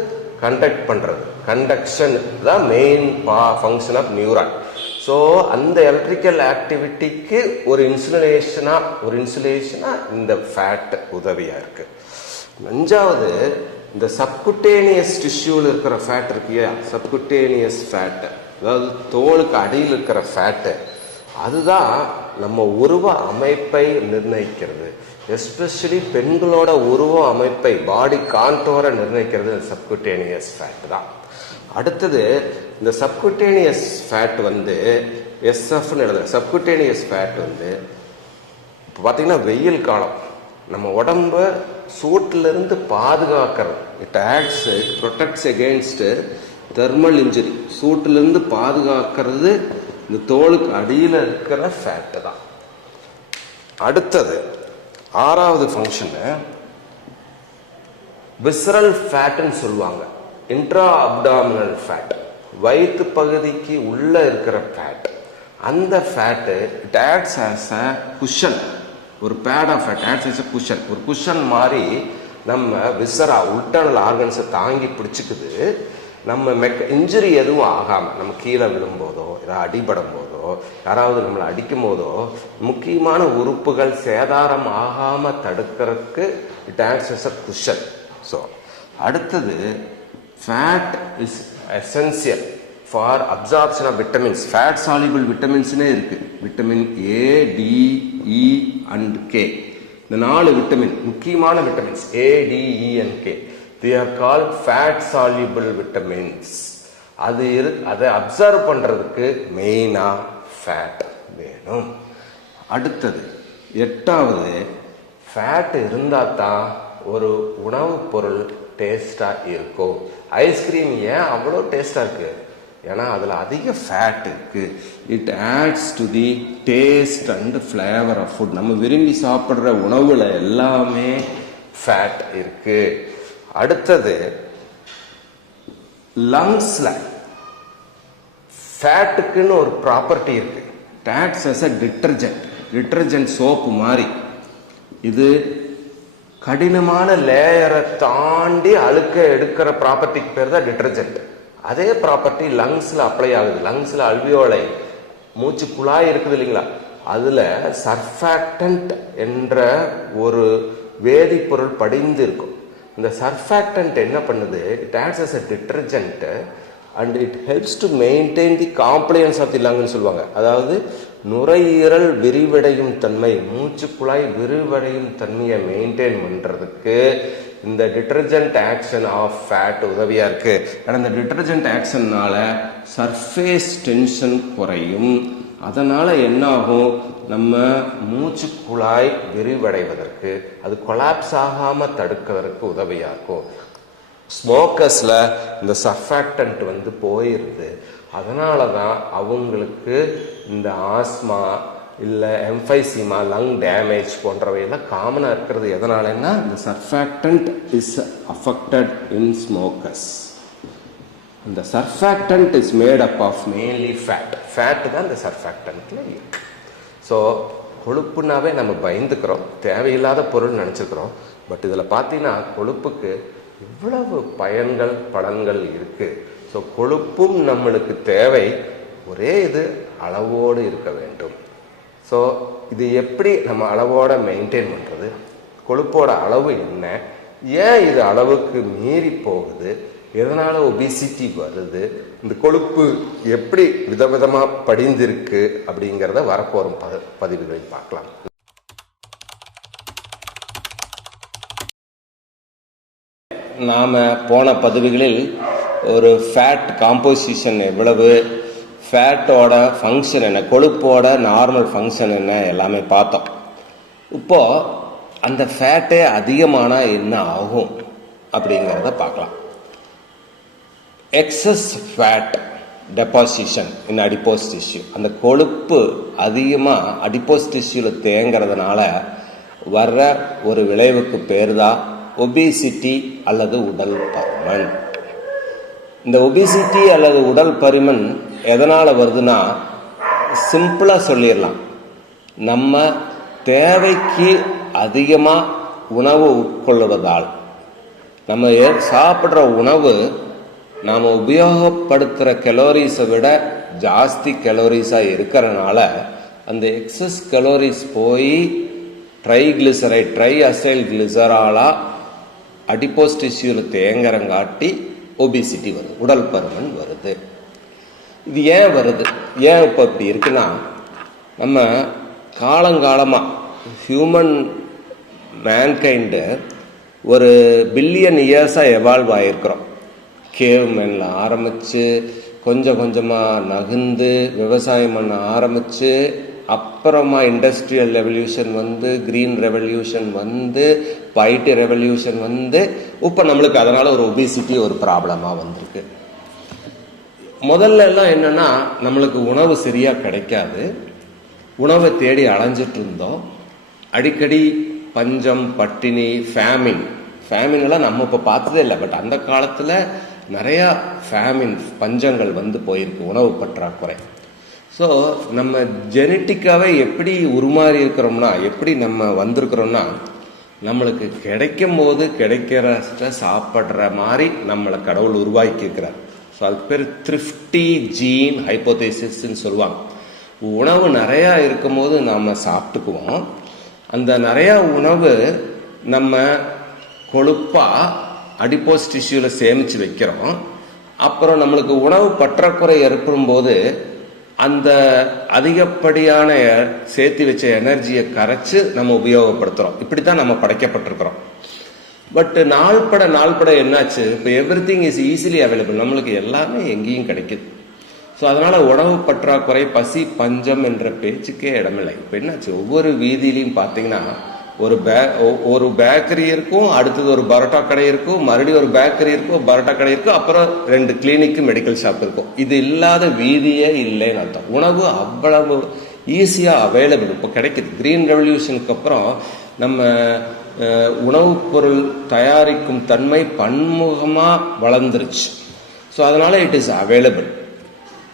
கண்டக்ட் பண்றது. கண்டக்ஷன் தான் main function of neuron. So அந்த எலக்ட்ரிக்கல் ஆக்டிவிட்டிக்கு ஒரு இன்சுலேஷனா இந்த ஃபேட் உதவியா இருக்கு. அஞ்சாவது, இந்த சப்குட்டேனியஸ் டிஷ்யூல இருக்கிற ஃபேட் இருக்கு, சப்குட்டேனியஸ் ஃபேட், அதாவது தோலுக்கு அடியில் இருக்கிற ஃபேட்டு, அதுதான் நம்ம உருவ அமைப்பை நிர்ணயிக்கிறது. எஸ்பெஷலி பெண்களோட உருவ அமைப்பை, பாடி கான்டோரை நிர்ணயிக்கிறது சப்குட்டேனியஸ் ஃபேட் தான். அடுத்தது, இந்த சப்குட்டேனியஸ் ஃபேட் எஸ்எஃப்னு எழுதுற சப்குட்டேனியஸ் ஃபேட் இப்போ பார்த்தீங்கன்னா வெயில் காலம் நம்ம உடம்ப சூட்டில இருந்து பாதுகாக்கிறது. It protects against thermal injury. சூட்டில இருந்து பாதுகாக்கிறது இந்த தோலுக்கு அடியில் இருக்கிற ஃபேட் தான். அடுத்தது ஆறாவது ஃபங்க்ஷன் விசரல் ஃபேட்னு சொல்லுவாங்க. இன்ட்ரா அப்டாமினல் ஃபேட், வயிற்று பகுதிக்கு உள்ள இருக்கிற ஃபேட். அந்த fat it acts as a cushion. ஒரு pad of fat acts as a cushion. ஒரு குஷன் மாதிரி நம்ம விசரா உள்டர்னல் ஆர்கன்ஸை தாங்கி பிடிச்சிக்குது. நம்ம இன்ஜுரி எதுவும் ஆகாமல், நம்ம கீழே விழும்போதோ, ஏதாவது அடிபடும் போதோ, யாராவது நம்மளை அடிக்கும் போதோ, முக்கியமான உறுப்புகள் சேதாரம் ஆகாமல் தடுக்கிறதுக்கு it acts as a cushion. So அடுத்தது, fat is essential for absorption of vitamins. Fat soluble விட்டமின்ஸ்னே இருக்கு. Vitamin A, D, E and K. இந்த 4 விட்டமின் முக்கியமான vitamins A, D, E and K. they are called fat soluble vitamins. அதை observe பண்றதுக்கு மெயினா fat வேணும். அடுத்தது 8வது, ஃபேட் இருந்தா தான் ஒரு உணவுப் பொருள் டேஸ்டா இருக்கும். ஐஸ்கிரீம் ஏன் அவ்வளோ டேஸ்டா இருக்கு? ஏன்னா அதுல அதிக ஃபேட் இருக்கு. It adds to the taste and flavour of food. நம்ம விரும்பி சாப்பிட்ற உணவுல எல்லாமே ஃபேட் இருக்கு. அடுத்தது, லங்ஸ்ல ஃபேட்டுக்குன்னு ஒரு ப்ராப்பர்ட்டி இருக்கு. Acts as a detergent soap மாதிரி. இது கடினமான லேயரை தாண்டி அழுக்க எடுக்கிற ப்ராப்பர்ட்டிக்கு பேர் தான் டிட்டர்ஜென்ட். அதே ப்ராப்பர்ட்டி லங்ஸ்ல அப்ளை ஆகுது. லங்ஸ்ல அல்வியோலை, மூச்சு குழாய் இருக்குது இல்லைங்களா, அதுல சர்ஃபாக்டன்ட் என்ற ஒரு வேதிப்பொருள் படிந்து இருக்கும். இந்த சர்ஃபாக்டன்ட் என்ன பண்ணுது? It acts as a detergent. And it helps to maintain the compliance of the லங்னு சொல்லுவாங்க. அதாவது நுரையீரல் விரிவடையும் தன்மை, மூச்சு குழாய் விரிவடையும் தன்மையை மெயின்டைன் பண்ணுறதுக்கு இந்த டிட்டர்ஜென்ட் ஆக்ஷன் ஆஃப் ஃபேட் உதவியாக இருக்குது. ஆனால் இந்த டிட்டர்ஜென்ட் ஆக்ஷன்னால சர்ஃபேஸ் டென்ஷன் குறையும். அதனால் என்ன ஆகும், நம்ம மூச்சு குழாய் விரிவடைவதற்கு, அது கொலாப்ஸ் ஆகாமல் தடுக்கிறதுக்கு உதவியாக இருக்கும். ஸ்மோக்கர்ஸில் இந்த சர்ஃபாக்டன்ட் வந்து போயிடுது. அதனால தான் அவங்களுக்கு இந்த ஆஸ்மா இல்லை எம்ஃபைசீமா, லங் டேமேஜ் போன்றவையெல்லாம் காமனாக இருக்கிறது. எதனாலன்னா இந்த surfactant is affected in smokers. இந்த surfactant is made up of mainly fat. Fat தான் இந்த சர்ஃபாக்டன்ட்டில் இருக்கு. ஸோ கொழுப்புனாவே நம்ம பயந்துக்கிறோம், தேவையில்லாத பொருள் நினச்சிக்கிறோம். பட் இதில் பார்த்தீங்கன்னா கொழுப்புக்கு இவ்வளவு பயன்கள் பலன்கள் இருக்குது. ஸோ கொழுப்பும் நம்மளுக்கு தேவை, ஒரே இது அளவோடு இருக்க வேண்டும். ஸோ இது எப்படி நம்ம அளவோடு மெயின்டைன் பண்ணுறது, கொழுப்போட அளவு என்ன, ஏன் இது அளவுக்கு மீறி போகுது, எதனால் ஒபிசிட்டி வருது, இந்த கொழுப்பு எப்படி விதவிதமாக படிந்திருக்கு அப்படிங்கிறத வரப்போகும் பதிவுகளில் பார்க்கலாம். நாம் போன பதிவுகளில் ஒரு ஃபேட் காம்போசிஷன் எவ்வளவு, ஃபேட்டோட ஃபங்க்ஷன் என்ன, கொழுப்போட நார்மல் ஃபங்க்ஷன் என்ன எல்லாமே பார்த்தோம். இப்போது அந்த ஃபேட்டே அதிகமானால் என்ன ஆகும் அப்படிங்கிறத பார்க்கலாம். எக்ஸஸ் ஃபேட் டெபாசிஷன் இன் அடிப்போஸ் டிஷ்யூ, அந்த கொழுப்பு அதிகமாக அடிப்போஸ் டிஷ்யூவில் தேங்கிறதுனால வர்ற ஒரு விளைவுக்கு பேர் தான் ஒபிசிட்டி அல்லது உடல் பருமன். இந்த ஒபிசிட்டி அல்லது உடல் பருமன் எதனால் வருதுன்னா, சிம்பிளாக சொல்லிடலாம், நம்ம தேவைக்கு அதிகமாக உணவு உட்கொள்வதால், நம்ம சாப்பிட்ற உணவு நாம் உபயோகப்படுத்துகிற கலோரிஸை விட ஜாஸ்தி கலோரிஸாக இருக்கிறனால அந்த எக்ஸஸ் கலோரிஸ் போய் ட்ரைகிளிசரைட், ட்ரை அசைல் கிளிசராலாக அடிப்போஸ் டிஷ்யூவில் தேங்கரங்காட்டி ஒபிசிட்டி வருது, உடல் பருமன் வருது. இது ஏன் வருது, ஏன் இப்போ இப்படி இருக்குன்னா, நம்ம காலங்காலமாக ஹியூமன் மேன்கைண்டு ஒரு பில்லியன் இயர்ஸாக எவால்வ் ஆகிருக்கிறோம். கேவ் மேனில் ஆரம்பித்து கொஞ்சம் கொஞ்சமாக நகர்ந்து விவசாயம் பண்ண ஆரம்பித்து, அப்புறமா இண்டஸ்ட்ரியல் ரெவல்யூஷன் வந்து, கிரீன் ரெவல்யூஷன் வந்து, ஐடி ரெவல்யூஷன் வந்து, இப்போ நம்மளுக்கு அதனால் ஒரு ஒபிசிட்டி ஒரு ப்ராப்ளமாக வந்திருக்கு. முதல்ல எல்லாம் என்னென்னா, நம்மளுக்கு உணவு சரியாக கிடைக்காது, உணவை தேடி அலைஞ்சிட்டு இருந்தோம். அடிக்கடி பஞ்சம், பட்டினி, ஃபேமின்லாம் நம்ம இப்போ பார்த்ததே இல்லை. பட் அந்த காலத்தில் நிறையா பஞ்சங்கள் வந்து போயிருக்கு, உணவு பற்றாக்குறை. ஸோ நம்ம ஜெனட்டிக்காகவே எப்படி உருமாறி இருக்கிறோம்னா, எப்படி நம்ம வந்திருக்கிறோம்னா, நம்மளுக்கு கிடைக்கும் போது கிடைக்கிற சாப்பிட்ற மாதிரி நம்மளை கடவுள் உருவாக்கி இருக்கிறார். ஸோ அதுக்கு பேர் த்ரிஃப்டி ஜீன் ஹைப்போதேசிஸ்ன்னு சொல்லுவாங்க. உணவு நிறையா இருக்கும்போது நம்ம சாப்பிட்டுக்குவோம். அந்த நிறையா உணவு நம்ம கொழுப்பாக அடிப்போஸ் டிஷ்யூவில் சேமித்து வைக்கிறோம். அப்புறம் நம்மளுக்கு உணவு பற்றாக்குறை ஏற்படும்போது அந்த அதிகப்படியான சேர்த்து வச்ச எனர்ஜியை கரைச்சி நம்ம உபயோகப்படுத்துகிறோம். இப்படி தான் நம்ம படைக்கப்பட்டிருக்கிறோம். பட் நாள்பட என்னாச்சு, இப்போ every thing is easily available, நம்மளுக்கு எல்லாமே எங்கேயும் கிடைக்குது. ஸோ அதனால் உணவு பற்றாக்குறை, பசி, பஞ்சம் என்ற பேச்சுக்கே இடமில்லை. இப்போ என்னாச்சு, ஒவ்வொரு வீதியிலையும் பார்த்தீங்கன்னா ஒரு பேக்கரி இருக்கும், அடுத்தது ஒரு பரோட்டா கடை இருக்கும், மறுபடியும் ஒரு பேக்கரி இருக்கும், பரோட்டா கடை இருக்கும், அப்புறம் 2 கிளினிக்கு, மெடிக்கல் ஷாப் இருக்கும். இது இல்லாத வீதியே இல்லைன்னு அர்த்தம். உணவு அவ்வளவு ஈஸியாக அவைலபிள் இப்போ கிடைக்குது. கிரீன் ரெவல்யூஷனுக்கு அப்புறம் நம்ம உணவுப் பொருள் தயாரிக்கும் தன்மை பன்முகமாக வளர்ந்துருச்சு. ஸோ அதனால் இட் இஸ் அவைலபிள்.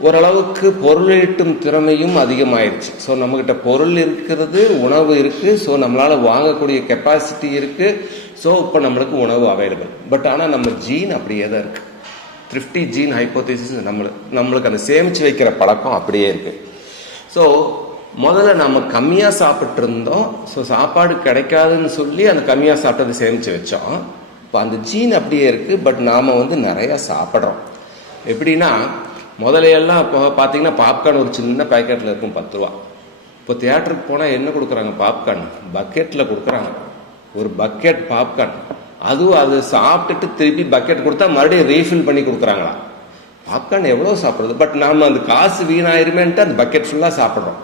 ஓரளவுக்கு பொருளீட்டும் திறமையும் அதிகமாயிருச்சு. ஸோ நம்மக்கிட்ட பொருள் இருக்கிறது, உணவு இருக்குது, ஸோ நம்மளால் வாங்கக்கூடிய கெப்பாசிட்டி இருக்குது. ஸோ இப்போ நம்மளுக்கு உணவு அவைலபிள். பட் ஆனால் நம்ம ஜீன் அப்படியே தான் இருக்குது. த்ரிஃப்டி ஜீன் ஹைப்போதேசிஸ் நம்மளுக்கு அந்த சேமித்து வைக்கிற பழக்கம் அப்படியே இருக்குது. ஸோ முதல்ல நம்ம கம்மியாக சாப்பிட்டு இருந்தோம். ஸோ சாப்பாடு கிடைக்காதுன்னு சொல்லி அந்த கம்மியாக சாப்பிட்டதை சேமித்து வச்சோம். இப்போ அந்த ஜீன் அப்படியே இருக்குது. பட் நாம் நிறையா சாப்பிட்றோம். எப்படின்னா முதல்ல எல்லாம் இப்போ பார்த்தீங்கன்னா பாப்கார்ன் ஒரு சின்ன பேக்கெட்டில் இருக்கும் 10 ரூபா. இப்போ தியேட்டருக்கு போனால் என்ன கொடுக்குறாங்க? பாப்கார்ன் பக்கெட்டில் கொடுக்குறாங்க. ஒரு பக்கெட் பாப்கார்ன், அதுவும் அது சாப்பிட்டுட்டு திருப்பி பக்கெட் கொடுத்தா மறுபடியும் ரீஃபில் பண்ணி கொடுக்குறாங்களா? பாப்கார்ன் எவ்வளோ சாப்பிட்றது? பட் நாம் அந்த காசு வீணாயிருமேன்ட்டு அந்த பக்கெட் ஃபுல்லாக சாப்பிட்றோம்.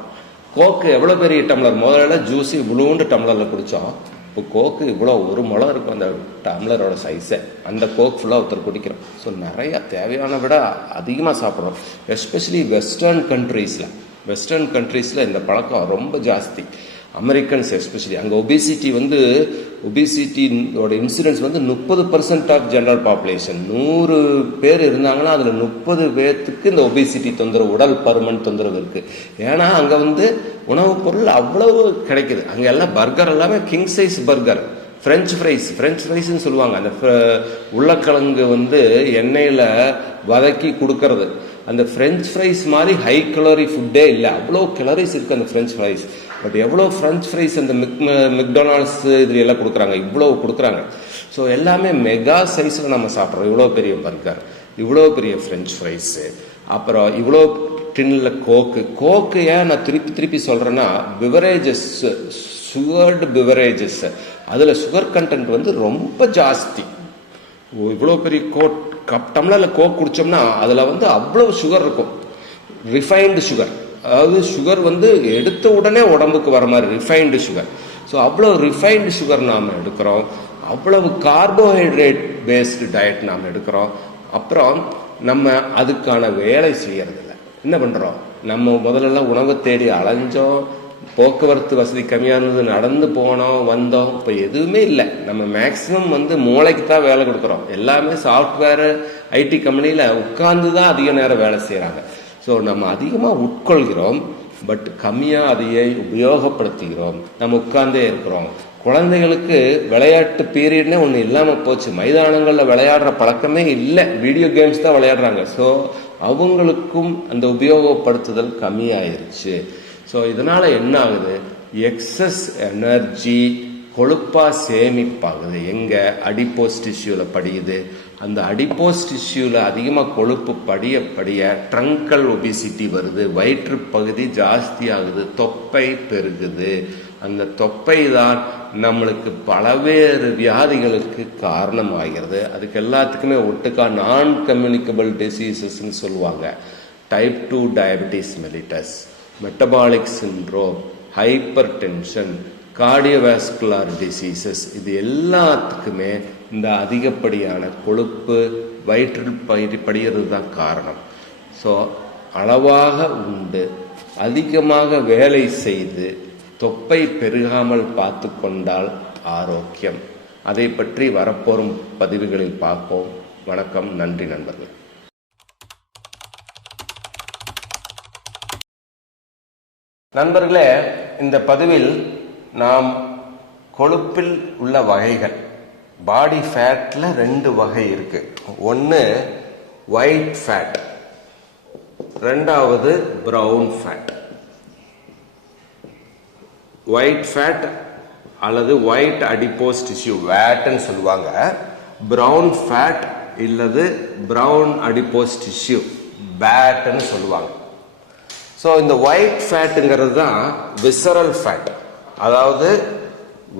கோக்கு எவ்வளோ பெரிய டம்ளர், முதல்ல ஜூஸு இவ்வளோண்டு டம்ளரில் குடித்தோம். இப்போ கோக்கு இவ்வளோ ஒரு முளம் இருக்கும் அந்த டம்ளரோட சைஸை, அந்த கோக் ஃபுல்லாக ஒருத்தர் குடிக்கிறோம். ஸோ நிறையா தேவையான விட அதிகமாக சாப்பிட்றோம். எஸ்பெஷலி வெஸ்டர்ன் கண்ட்ரீஸில் இந்த பழக்கம் ரொம்ப ஜாஸ்தி. அமெரிக்கன்ஸ் எஸ்பெஷலி அங்கே ஒபிசிட்டியோட இன்சிடென்ஸ் 30% ஆஃப் ஜெனரல் பாப்புலேஷன். 100 பேர் இருந்தாங்கன்னா அதில் 30 பேர்த்துக்கு இந்த ஒபிசிட்டி தொந்தரவு, உடல் பருமன் தொந்தரவு இருக்குது. ஏன்னா அங்கே உணவுப் பொருள் அவ்வளவு கிடைக்குது. அங்கே எல்லாம் பர்கர் எல்லாமே கிங் சைஸ் பர்கர், ஃப்ரெஞ்ச் ஃப்ரைஸ்ன்னு சொல்லுவாங்க. அந்த உருளைக்கிழங்கு எண்ணெயில் வதக்கி கொடுக்கறது. அந்த ஃப்ரெஞ்ச் ஃப்ரைஸ் மாதிரி ஹை கலோரி ஃபுட்டே இல்லை. அவ்வளோ கலோரிஸ் இருக்குது அந்த ஃப்ரெஞ்ச் ஃப்ரைஸ். பட் எவ்வளோ ஃப்ரெஞ்ச் ஃப்ரைஸ் அந்த மெக்டொனால்ட்ஸ் இதில் எல்லாம் கொடுக்குறாங்க, இவ்வளோ கொடுக்குறாங்க. ஸோ எல்லாமே மெகா சைஸில் நம்ம சாப்பிட்றோம். இவ்வளோ பெரிய பர்கர், இவ்வளோ பெரிய ஃப்ரெஞ்ச் ஃப்ரைஸு, அப்புறம் இவ்வளோ டின்னில் கோக்கு ஏன் நான் திருப்பி சொல்கிறேன்னா, பிவரேஜஸ், சுகர்டு பிவரேஜஸ், அதில் சுகர் கண்டென்ட் ரொம்ப ஜாஸ்தி. இவ்வளோ பெரிய டம்ளரில் கோக் குடித்தோம்னா அதில் அவ்வளோ சுகர் இருக்கும். ரிஃபைன்டு சுகர், அதாவது சுகர் எடுத்த உடனே உடம்புக்கு வர மாதிரி ரிஃபைன்டு சுகர். ஸோ அவ்வளோ ரிஃபைன்டு சுகர் நாம் எடுக்கிறோம். அவ்வளவு கார்போஹைட்ரேட் பேஸ்டு டயட் நாம் எடுக்கிறோம். அப்புறம் நம்ம அதுக்கான வேலை செய்யறதில்ல. என்ன பண்ணுறோம்? நம்ம முதல்லலாம் உணவை தேடி அலைஞ்சோம், போக்குவரத்து வசதி கம்மியானது, நடந்து போனோம் வந்தோம். இப்போ எதுவுமே இல்லை. நம்ம மேக்சிமம் மூளைக்கு தான் வேலை கொடுக்குறோம். எல்லாமே சாஃப்ட்வேரு, ஐடி கம்பெனியில் உட்கார்ந்து தான் அதிக நேரம் வேலை செய்கிறாங்க. ஸோ நம்ம அதிகமாக உட்கொள்கிறோம், பட் கம்மியாக அதையை உபயோகப்படுத்துகிறோம். நம்ம உட்கார்ந்தே இருக்கிறோம். குழந்தைகளுக்கு விளையாட்டு பீரியட்னே ஒன்று இல்லாமல் போச்சு. மைதானங்களில் விளையாடுற பழக்கமே இல்லை, வீடியோ கேம்ஸ் தான் விளையாடுறாங்க. ஸோ அவங்களுக்கும் அந்த உபயோகப்படுத்துதல் கம்மியாயிருச்சு. ஸோ இதனால் என்ன ஆகுது? எக்ஸஸ் எனர்ஜி கொழுப்பாக சேமிப்பாகுது. எங்கே? அடிப்போஸ் டிஷ்யூவில் படியுது. அந்த அடிப்போஸ் டிஷ்யூவில் அதிகமாக கொழுப்பு படிய ட்ரங்கல் ஒபிசிட்டி வருது. வயிற்று பகுதி ஜாஸ்தி ஆகுது, தொப்பை பெருகுது. அந்த தொப்பை தான் நம்மளுக்கு பலவேறு வியாதிகளுக்கு காரணமாகிறது. அதுக்கு எல்லாத்துக்குமே ஒட்டுக்கா நான் கம்யூனிகபிள் டிசீசஸ்ன்னு சொல்லுவாங்க. Type 2 diabetes mellitus, metabolic syndrome, hyper tension, cardiovascular diseases, இது எல்லாத்துக்குமே இந்த அதிகப்படியான கொழுப்பு வயிற்றில் படிகிறது தான் காரணம். ஸோ அளவாக உண்டு, அதிகமாக வேலை செய்து தொப்பை பெருகாமல் பார்த்து கொண்டால் ஆரோக்கியம். அதை பற்றி வரப்போறும் பதிவுகளில் பார்ப்போம். வணக்கம், நன்றி நண்பர்களே. நண்பர்களே, இந்த பதிவில் நாம் கொழுப்பில் உள்ள வகைகள், பாடி ஃபேட்ல 2 வகை இருக்கு. ஒன்று ஒயிட் ஃபேட், ரெண்டாவது பிரவுன் ஃபேட். ஒயிட் ஃபேட் அல்லது ஒயிட் அடிப்போஸ் டிஷ்யூ வேட்னு சொல்லுவாங்க. பிரவுன் ஃபேட் இல்லது பிரவுன் அடிப்போஸ் டிஷ்யூ பேட்னு சொல்லுவாங்க. ஸோ இந்த ஒயிட் ஃபேட்டுங்கிறது தான் விசரல் ஃபேட், அதாவது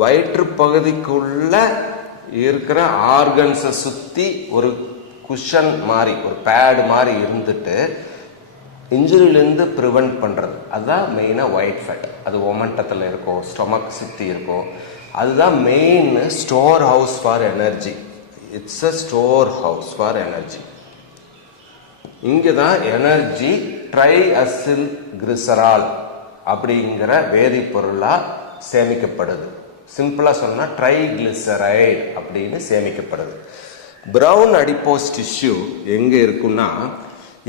வயிற்று பகுதிக்குள்ள இருக்கிற ஆர்கன்ஸை சுற்றி ஒரு குஷன் மாதிரி, ஒரு பேட் மாதிரி இருந்துட்டு இன்ஜுரியிலேருந்து ப்ரிவென்ட் பண்ணுறது. அதுதான் மெயினாக ஒயிட் ஃபேட். அது ஒமண்டத்தில் இருக்கும், ஸ்டொமக் சுற்றி இருக்கும். அதுதான் main store house for energy. It's a store house for energy. இங்கே தான் எனர்ஜி ட்ரை அசில் கிளிசரால் அப்படிங்கிற வேதிப்பொருளாக சேமிக்கப்படுது. சிம்பிளாக சொன்னால் ட்ரைகிளிசரைடு அப்படின்னு சேமிக்கப்படுது. பிரவுன் அடிப்போஸ் டிஷ்யூ எங்கே இருக்குன்னா,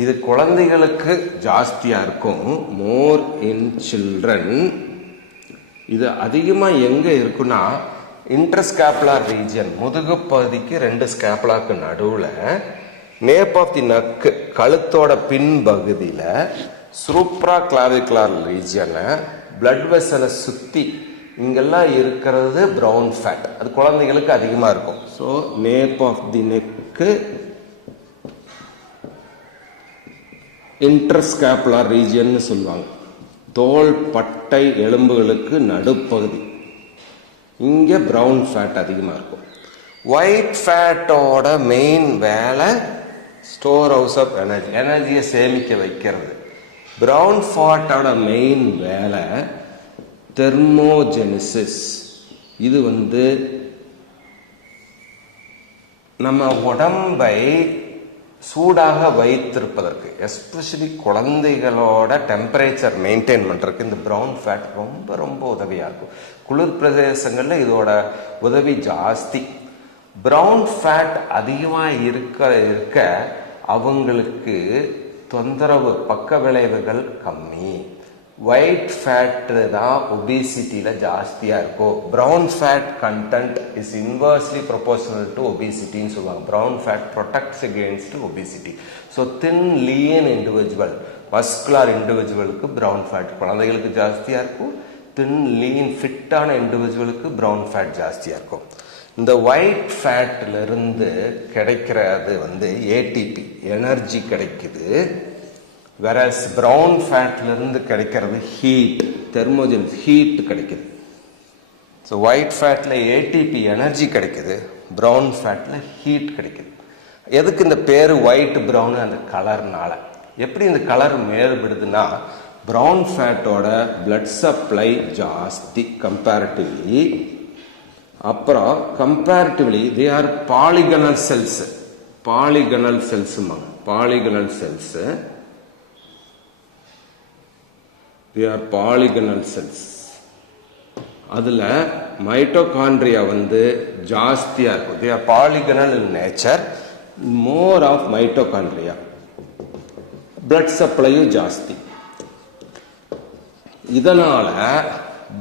இது குழந்தைகளுக்கு ஜாஸ்தியாக இருக்கும், மோர் இன் சில்ட்ரன். இது அதிகமாக எங்கே இருக்குன்னா இன்டர்ஸ்கேப்புலர் ரீஜியன், முதுகு பகுதிக்கு 2 ஸ்கேப்புலாக்கு நடுவில், நேப் ஆஃப் தி நக்கு, கழுத்தோட பின்பகுதியில், சூப்ரா கிளாவிகுலர் ரீஜியனை, பிளட் வெசலை சுற்றி இங்கெல்லாம் இருக்கிறது பிரவுன் ஃபேட். அது குழந்தைகளுக்கு அதிகமாக இருக்கும். So nape of the neck, interscapular ரீஜியன்னு சொல்லுவாங்க. தோல் பட்டை எலும்புகளுக்கு நடுப்பகுதி. இங்கே ப்ரௌன் ஃபேட் அதிகமாக இருக்கும். ஒயிட் ஃபேட்டோட மெயின் வேலை ஸ்டோர் ஹவுஸ் ஆஃப் எனர்ஜி, எனர்ஜியை சேமிக்க வைக்கிறது. ப்ரௌன் ஃபேட்டோட மெயின் வேலை தெர்மோஜெனிசிஸ். இது நம்ம உடம்பை சூடாக வைத்திருப்பதற்கு, எஸ்பெஷலி குழந்தைகளோட டெம்பரேச்சர் மெயின்டைன் பண்ணுறதுக்கு இந்த ப்ரௌன் ஃபேட் ரொம்ப ரொம்ப உதவியாக இருக்கும். குளிர் பிரதேசங்களில் இதோட உதவி ஜாஸ்தி. ப்ரௌன் ஃபேட் அதிகமாக இருக்க அவங்களுக்கு தொந்தரவு, பக்க விளைவுகள் கம்மி. ஒயிட் ஃபேட்டு தான் ஒபிசிட்டியில் ஜாஸ்தியாக இருக்கும். Brown fat content is inversely proportional to ஒபிசிட்டின்னு சொல்லுவாங்க. Brown fat protects against obesity. So thin lean individual, muscular இண்டிவிஜுவலுக்கு ப்ரௌன் ஃபேட், குழந்தைகளுக்கு ஜாஸ்தியாக இருக்கும். தின் லீன் ஃபிட்டான இண்டிவிஜுவலுக்கு ப்ரௌன் ஃபேட் ஜாஸ்தியாக இருக்கும். இந்த ஒயிட் ஃபேட்டிலிருந்து கிடைக்கிறது ஏடிபி, எனர்ஜி கிடைக்குது. whereas ப்ரௌன் ஃபேட்லேருந்து கிடைக்கிறது ஹீட், தெர்மோஜென், ஹீட் கிடைக்குது. ஸோ ஒயிட் ஃபேட்டில் ஏடிபி எனர்ஜி கிடைக்குது, ப்ரௌன் ஃபேட்டில் ஹீட் கிடைக்குது. எதுக்கு இந்த பேர் ஒயிட் ப்ரௌனு? அந்த கலர்னால. எப்படி இந்த கலர் மேறுபடுதுன்னா, ப்ரௌன் ஃபேட்டோட பிளட் சப்ளை ஜாஸ்தி கம்பேரிட்டிவ்லி. அப்புறம் comparatively they are polygonal cells. Polygonal செல்ஸுமாங்க, polygonal cells. they are polygonal cells. அதில் மைட்டோகாண்ட்ரியா ஜாஸ்தியாக இருக்கும். they are polygonal in nature, more of mitochondria. blood supplyயும் ஜாஸ்தி. இதனால்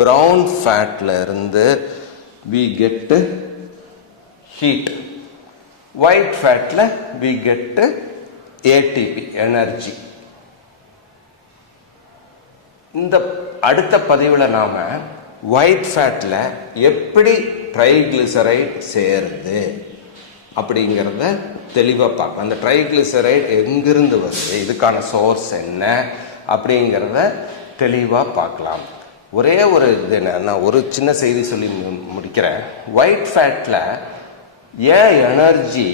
ப்ரௌன் ஃபேட்டில் இருந்து we get heat. ஒயிட் ஃபேட்டில் we get ATP, எனர்ஜி. இந்த அடுத்த பதிவில் நாம் ஒயிட் ஃபேட்டில் எப்படி ட்ரைகிளிசரைட் சேருது அப்படிங்கிறத தெளிவாக பார்க்கலாம். அந்த ட்ரைகிளிசரைட் எங்கிருந்து வருது, இதுக்கான சோர்ஸ் என்ன அப்படிங்கிறத தெளிவாக பார்க்கலாம். ஒரே ஒரு இது என்ன, ஒரு சின்ன செய்தி சொல்லி முடிக்கிறேன். ஒயிட் ஃபேட்டில் ஏன் energy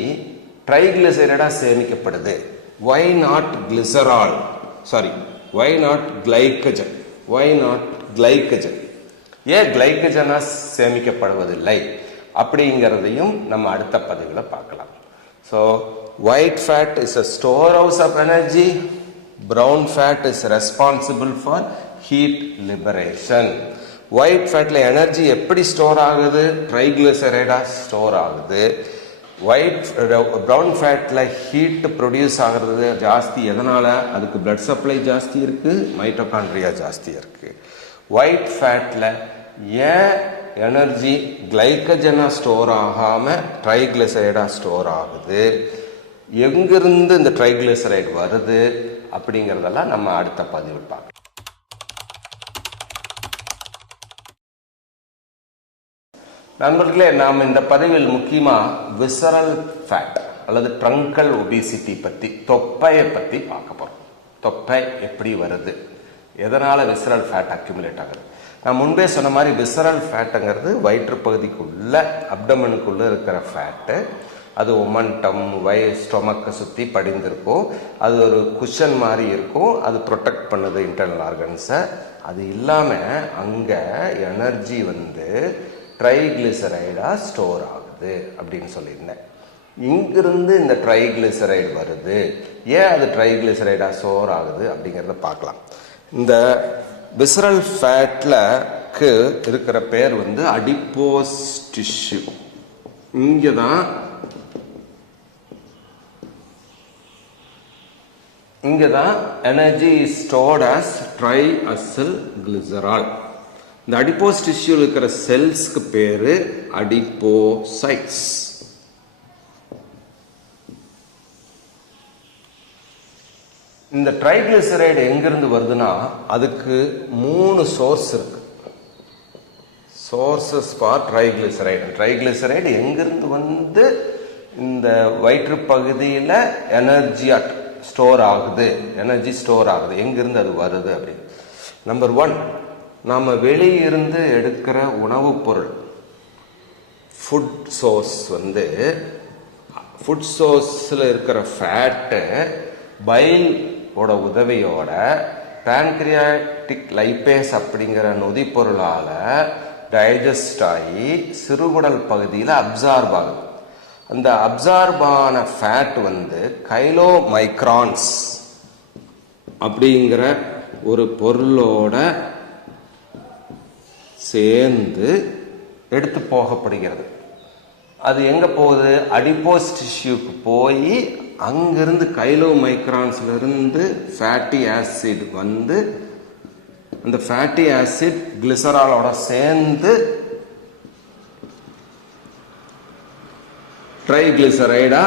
ட்ரைகிளிசரைடாக சேமிக்கப்படுது? why not glycerol, sorry, why not glycogen, why not glycogen, ஏன் கிளைக்கஜனா சேமிக்கப்படுவதில்லை அப்படிங்கிறதையும் நம்ம அடுத்த பதிவில் பார்க்கலாம். So white fat is a storehouse of energy, brown fat is responsible for heat liberation. White ஃபேட்டில் எனர்ஜி எப்படி ஸ்டோர் ஆகுது? ட்ரைகிளிசரைடாக ஸ்டோர் ஆகுது. ப்ரௌன் ஃபேட்டில் ஹீட் ப்ரொடியூஸ் ஆகிறது ஜாஸ்தி. எதனால்? அதுக்கு பிளட் சப்ளை ஜாஸ்தி இருக்குது, மைட்டோகாண்ட்ரியா ஜாஸ்தியாக இருக்குது. ஒயிட் ஃபேட்டில் ஏன் எனர்ஜி கிளைக்கஜனாக ஸ்டோர் ஆகாமல் ட்ரைகிளிசரைடாக ஸ்டோர் ஆகுது, எங்கிருந்து இந்த ட்ரைகிளிசரைடு வருது அப்படிங்கிறதெல்லாம் நம்ம அடுத்த பதிவில் பார்க்கலாம். நண்பர்களே, நாம் இந்த பதிவில் முக்கியமாக விசரல் ஃபேட் அல்லது ட்ரங்கல் ஒபிசிட்டி பற்றி, தொப்பையை பற்றி பார்க்க போகிறோம். தொப்பை எப்படி வருது, எதனால் விசரல் ஃபேட் அக்யூமுலேட் ஆகுது? நான் முன்பே சொன்ன மாதிரி விசரல் ஃபேட்டுங்கிறது வயிற்றுப்பகுதிக்குள்ள, அப்டமனுக்குள்ளே இருக்கிற ஃபேட்டு. அது ஒமன்டம், ஸ்டொமக்கை சுற்றி படிந்திருக்கும். அது ஒரு குஷன் மாதிரி இருக்கும். அது ப்ரொடெக்ட் பண்ணுது இன்டர்னல் ஆர்கன்ஸை. அது இல்லாமல் அங்கே எனர்ஜி ட்ரைகிளிசரைடாக ஸ்டோர் ஆகுது அப்படின்னு சொல்லியிருந்தேன். இங்கிருந்து இந்த ட்ரைகிளிசரைடு வருது. ஏன் அது ட்ரைகிளிசரைடாக ஸ்டோர் ஆகுது அப்படிங்கிறத பார்க்கலாம். இந்த விசரல் ஃபேட்லக்கு இருக்கிற பேர் அடிப்போஸ் டிஷ்யூ. இங்கே தான் எனர்ஜி ஸ்டோர்ட் ஆஸ் ட்ரைஅசில் கிளிசரால். இந்த அடிப்போஸ் டிஷ்யூல இருக்கிற செல்ஸ்க்கு பேரு அடிப்போசைட்ஸ். இந்த ட்ரைகிளிசரைடு எங்கிருந்து வருதுன்னா, அதுக்கு 3 சோர்ஸ் இருக்கு. Sources for triglyceride. ட்ரைகிளிசரைடு எங்கிருந்து இந்த வயிற்று பகுதியில் எனர்ஜியா ஸ்டோர் ஆகுது, எனர்ஜி ஸ்டோர் ஆகுது, எங்கிருந்து அது வருது அப்படின்னு. நம்பர் 1, நாம் வெளியிருந்து எடுக்கிற உணவுப் பொருள் ஃபுட் சோர்ஸ் வந்து ஃபுட் சோர்ஸில் இருக்கிற ஃபேட்டு பைலோட உதவியோட பேன்கிரியாட்டிக் லைப்பேஸ் அப்படிங்கிற நொதிப்பொருளால் டைஜஸ்ட் ஆகி சிறுகுடல் பகுதியில் அப்சார்ப் ஆகுது. அந்த அப்சார்ப் ஆன ஃபேட் வந்து கைலோமைக்ரான்ஸ் அப்படிங்கிற ஒரு பொருளோட சேர்ந்து எடுத்து போகப்படுகிறது. அது எங்க போகுது? அடிப்போஸ் டிஷ்யூக்கு போய் அங்கிருந்து கைலோமைக்ரான்ஸ்ல இருந்து ஃபேட்டி ஆசிட் வந்து அந்த ஃபேட்டி ஆசிட் கிளிசராலோட சேர்ந்து ட்ரைகிளிசரைடா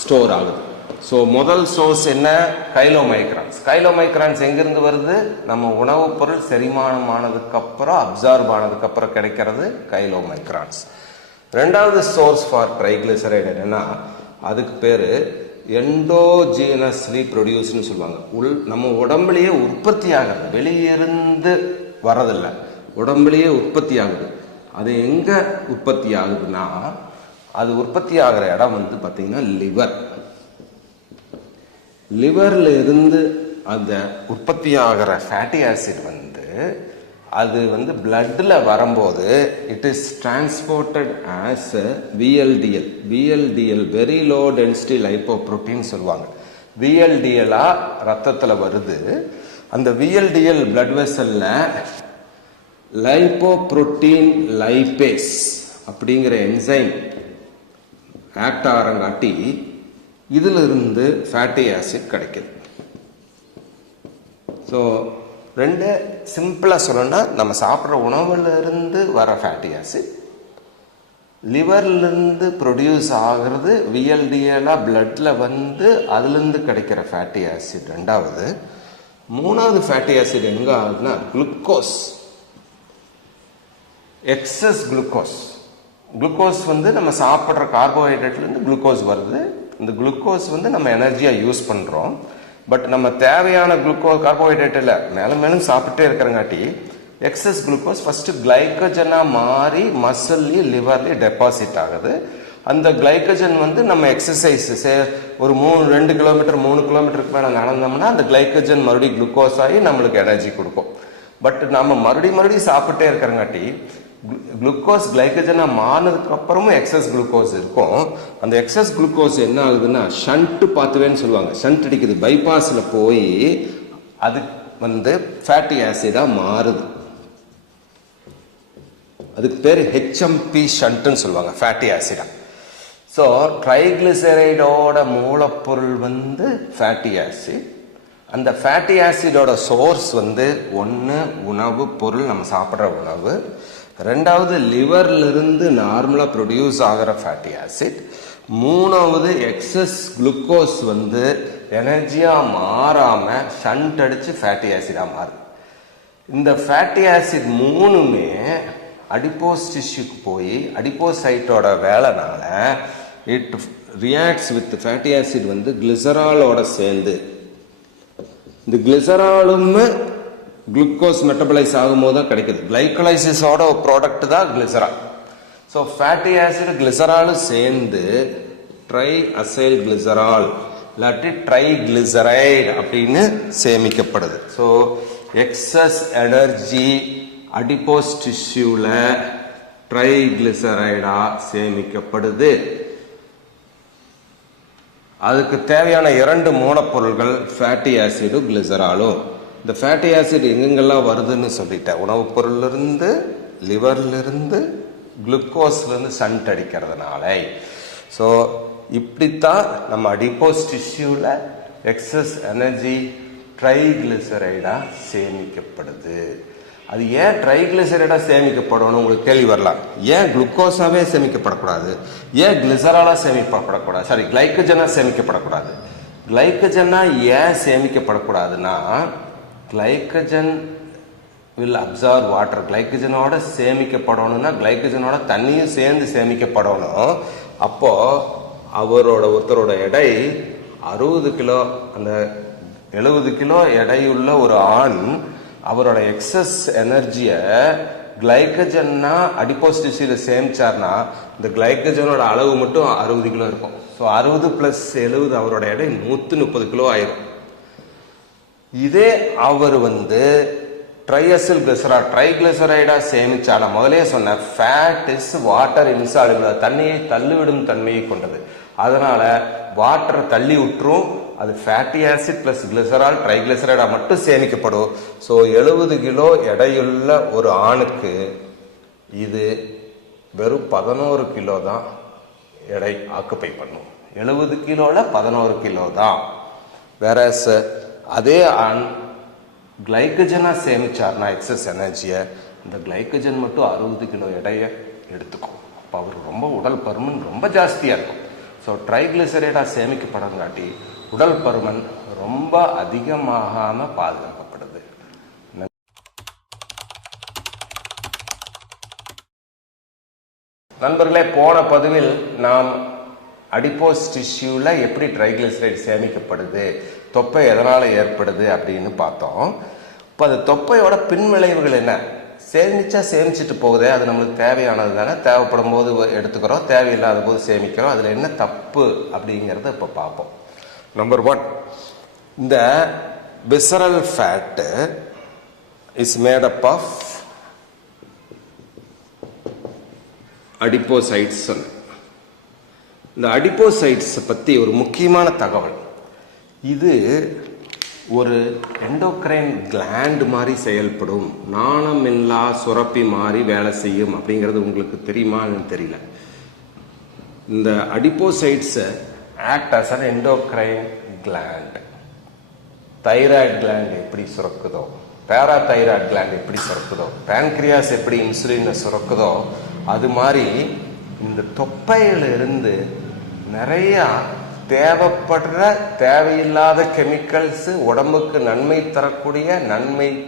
ஸ்டோர் ஆகுது. ஸோ முதல் சோர்ஸ் என்ன? கைலோமைக்ரான்ஸ். கைலோமைக்ரான்ஸ் எங்கிருந்து வருது? நம்ம உணவுப் பொருள் செரிமானம் ஆனதுக்கு அப்புறம் அப்சார்ப் ஆனதுக்கு அப்புறம் கிடைக்கிறது கைலோமைக்ரான்ஸ். ரெண்டாவது சோர்ஸ் ஃபார் ட்ரைகிளிசரைடு என்னன்னா, அதுக்கு பேரு எண்டோஜீனஸ்லி ப்ரொடியூஸ்னு சொல்லுவாங்க. நம்ம உடம்புலயே உற்பத்தி ஆகிறது, வெளியிருந்து வரதில்லை, உடம்புலயே உற்பத்தி ஆகுது. அது எங்க உற்பத்தி ஆகுதுன்னா, அது உற்பத்தி ஆகிற இடம் வந்து பார்த்தீங்கன்னா லிவர். லிவர்ல இருந்து அந்த உற்பத்தி ஆகிற ஃபேட்டி ஆசிட் வந்து அது வந்து பிளட்ல வரும்போது it is transported as VLDL. VLDL very low density lipoprotein சொல்லுவாங்க. VLDL-ஆ ரத்தத்தில் வருது. அந்த VLDL பிளட் வெசல்ல லைப்போப்ரோட்டீன் லைப்பேஸ் அப்படிங்கிற என்சைம் ஆக்ட் ஆகிறங்காட்டி இதுல இருந்து ஃபேட்டி ஆசிட் கிடைக்குது. ஸோ ரெண்டு சிம்பிளா சொல்லணும்னா, நம்ம சாப்பிட்ற உணவுல இருந்து வர ஃபேட்டி ஆசிட், லிவர்ல இருந்து ப்ரொடியூஸ் ஆகிறது VLDL-ஆ பிளட்ல வந்து அதுல இருந்து கிடைக்கிற ஃபேட்டி ஆசிட் ரெண்டாவது. மூணாவது ஃபேட்டி ஆசிட் எங்க ஆகுதுன்னா குளுக்கோஸ், எக்ஸஸ் குளுக்கோஸ். குளுக்கோஸ் வந்து நம்ம சாப்பிட்ற கார்போஹைட்ரேட்ல இருந்து குளுக்கோஸ் வருது. இந்த குளுக்கோஸ் வந்து நம்ம எனர்ஜியா யூஸ் பண்றோம். பட் நம்ம தேவையான குளுக்கோஸ் கார்போஹைட்ரேட் இல்லை, மேலும் மேலும் சாப்பிட்டே இருக்கிறங்காட்டி எக்ஸஸ் குளுக்கோஸ் ஃபர்ஸ்ட் கிளைக்கோஜனா மாறி மசில்லையும் லிவர்லையும் டெபாசிட் ஆகுது. அந்த கிளைக்கோஜன் வந்து நம்ம எக்ஸசைஸ் ஒரு 2 கிலோமீட்டர் 3 கிலோமீட்டருக்கு மேலே நடந்தோம்னா அந்த கிளைக்கோஜன் மறுபடியும் குளுக்கோஸ் ஆகி நம்மளுக்கு எனர்ஜி கொடுக்கும். பட் நம்ம மறுபடியும் சாப்பிட்டே இருக்கிறங்காட்டி குளுக்கோஸ் கிளைக்கோஜனா மாறினதுக்கு அப்புறமும் எக்ஸஸ் குளுக்கோஸ் இருக்கும். அந்த எக்ஸஸ் குளுக்கோஸ் என்ன ஆகுதுன்னா ஷண்ட் பாத்துவேன்னு சொல்லுவாங்க, ஷண்ட் அடிக்குது, பைபாஸ்ல போய் அது வந்து ஃபேட்டி ஆசிடா மாறுது. அதுக்கு பேர் HMP ஷண்ட்னு சொல்லுவாங்க, ஃபேட்டி ஆசிடா. ஸோ ட்ரைகிளிசரைடோட மூலப்பொருள் வந்து ஃபேட்டி ஆசிட். அந்த ஃபேட்டி ஆசிடோட சோர்ஸ் வந்து ஒன்று உணவு பொருள், நம்ம சாப்பிட்ற உணவு. ரெண்டாவது லிவர்ல இருந்து நார்மலா ப்ரொடியூஸ் ஆகிற ஃபேட்டி ஆசிட். மூணாவது எக்ஸஸ் குளுக்கோஸ் வந்து எனர்ஜியா மாறாம ஷண்ட் அடிச்சு ஃபேட்டி ஆசிடா மாறுது. இந்த ஃபேட்டி ஆசிட் மூணுமே அடிப்போஸ் டிஷ்யூக்கு போய் அடிப்போசைட்டோட வேலைனால it reacts with fatty acid வந்து கிளிசராலோட சேர்ந்து, இந்த கிளிசராலும் குளுக்கோஸ் மெட்டபலைஸ் ஆகும்போது தான் கிடைக்குது. கிளைகோலைசிஸோட ப்ராடக்ட் தான் கிளிசரால். ஸோ ஃபேட்டி ஆசிட் கிளிசராலும் சேர்ந்து ட்ரை அசைல் கிளிசரால் இல்லாட்டி ட்ரைகிளிசரைடு அப்படின்னு சேமிக்கப்படுது. ஸோ எக்ஸஸ் எனர்ஜி அடிப்போஸ் டிஷ்யூல ட்ரைகிளிசரைடா சேமிக்கப்படுது. அதுக்கு தேவையான 2 மூலப்பொருள்கள் ஃபேட்டி ஆசிடும் கிளிசராலும். இந்த ஃபேட்டி ஆசிட் எங்கெங்கெல்லாம் வருதுன்னு சொல்லிட்டேன். உணவுப் பொருளிலிருந்து, லிவர்லிருந்து, குளுக்கோஸ்லேருந்து ஷண்ட் அடிக்கிறதுனால. ஸோ இப்படித்தான் நம்ம அடிப்போஸ் டிஷ்யூவில் எக்ஸஸ் எனர்ஜி ட்ரைகிளிசரைடா சேமிக்கப்படுது. அது ஏன் ட்ரைகிளிசரைடா சேமிக்கப்படணும் உங்களுக்கு கேள்வி வரலாம். ஏன் குளுக்கோஸாவே சேமிக்கப்படக்கூடாது, ஏன் கிளிசராலா சேமிக்கப்படக்கூடாது, சாரி கிளைக்கோஜனா சேமிக்கப்படக்கூடாது? கிளைக்கோஜனா ஏன் சேமிக்கப்படக்கூடாதுன்னா, கிளைக்கோஜன் வில் அப்சார்ப் வாட்டர். கிளைக்கோஜனோட சேமிக்கப்படணும்னா கிளைக்கோஜனோட தண்ணியும் சேர்ந்து சேமிக்கப்படணும். அப்போ ஒருத்தரோட எடை 60 கிலோ அந்த 70 கிலோ எடையுள்ள ஒரு ஆண் அவரோட எக்ஸஸ் எனர்ஜியை கிளைக்கஜன்னா அடிப்போஸ் டிஷ்யூல சேமிச்சார்னா இந்த கிளைக்கஜனோட அளவு மட்டும் 60 கிலோ இருக்கும். ஸோ 60 + 70 அவரோட எடை 130 கிலோ ஆயிரும். இதே அவர் ட்ரைஅசில் கிளிசரால் ட்ரைகிளிசரைடா சேமிச்சால முதலே சொன்ன ஃபேட் இஸ் வாட்டர் இன்சாலுபிள், தண்ணியை தள்ளிவிடும் தன்மையை கொண்டது. அதனால வாட்டரை தள்ளி விட்டுரும். அது ஃபேட்டி ஆசிட் + கிளிசரால் ட்ரைகிளிசரைடா மட்டும் சேமிக்கப்படும். ஸோ 70 கிலோ எடையுள்ள ஒரு ஆணுக்கு இது வெறும் 11 கிலோ தான் எடை ஆக்குப்பை பண்ணும். 70 கிலோல 11 கிலோ தான். வேற அதே ஆண் கிளைக்கஜனா சேமிச்சார்னா எக்ஸஸ் எனர்ஜியை, இந்த கிளைக்கஜன் மட்டும் 60 கிலோ எடையை எடுத்துக்கும். அப்போ அவர் ரொம்ப உடல் பருமன் ரொம்ப ஜாஸ்தியாக இருக்கும். ஸோ ட்ரைகிளிசரைடா சேமிக்கப்படங்காட்டி உடல் பருமன் ரொம்ப அதிகமாகாம பாதுகாக்கப்படுது. நண்பர்களே, போன பதிவில் நாம் அடிப்போஸ் டிஷ்யூல எப்படி ட்ரைகிளிசரைட் சேமிக்கப்படுது, தொப்பை எதனால ஏற்படுது அப்படின்னு பார்த்தோம். இப்போ அது தொப்பையோட பின்விளைவுகள் என்ன? சேமிச்சுட்டு போகுதே, அது நம்மளுக்கு தேவையானது தானே, தேவைப்படும் போது எடுத்துக்கிறோம், தேவையில்லாத போது சேமிக்கிறோம். அதில் என்ன தப்பு அப்படிங்கிறத இப்போ பார்ப்போம். நம்பர் 1, இந்த visceral fat is made up of adipocytes. இந்த அடிப்போசைட்ஸ் பற்றி ஒரு முக்கியமான தகவல், இது ஒரு எண்டோக்ரைன் கிளாண்ட் மாதிரி செயல்படும், நாணமில்லா சுரப்பி மாதிரி வேலை செய்யும் அப்படிங்கிறது உங்களுக்கு தெரியுமான்னு தெரியல. இந்த adipocytes act as an endocrine gland. Thyroid gland எப்படி சுரக்குதோ, பேராதைராய்டு கிளாண்ட் எப்படி சுரக்குதோ, பேன்கிரியாஸ் எப்படி இன்சுலினை சுரக்குதோ, அது மாதிரி இந்த தொப்பையிலிருந்து நிறைய தேவைப்படுற தேவையில்லாத கெமிக்கல்ஸ், உடம்புக்கு நன்மை தரக்கூடிய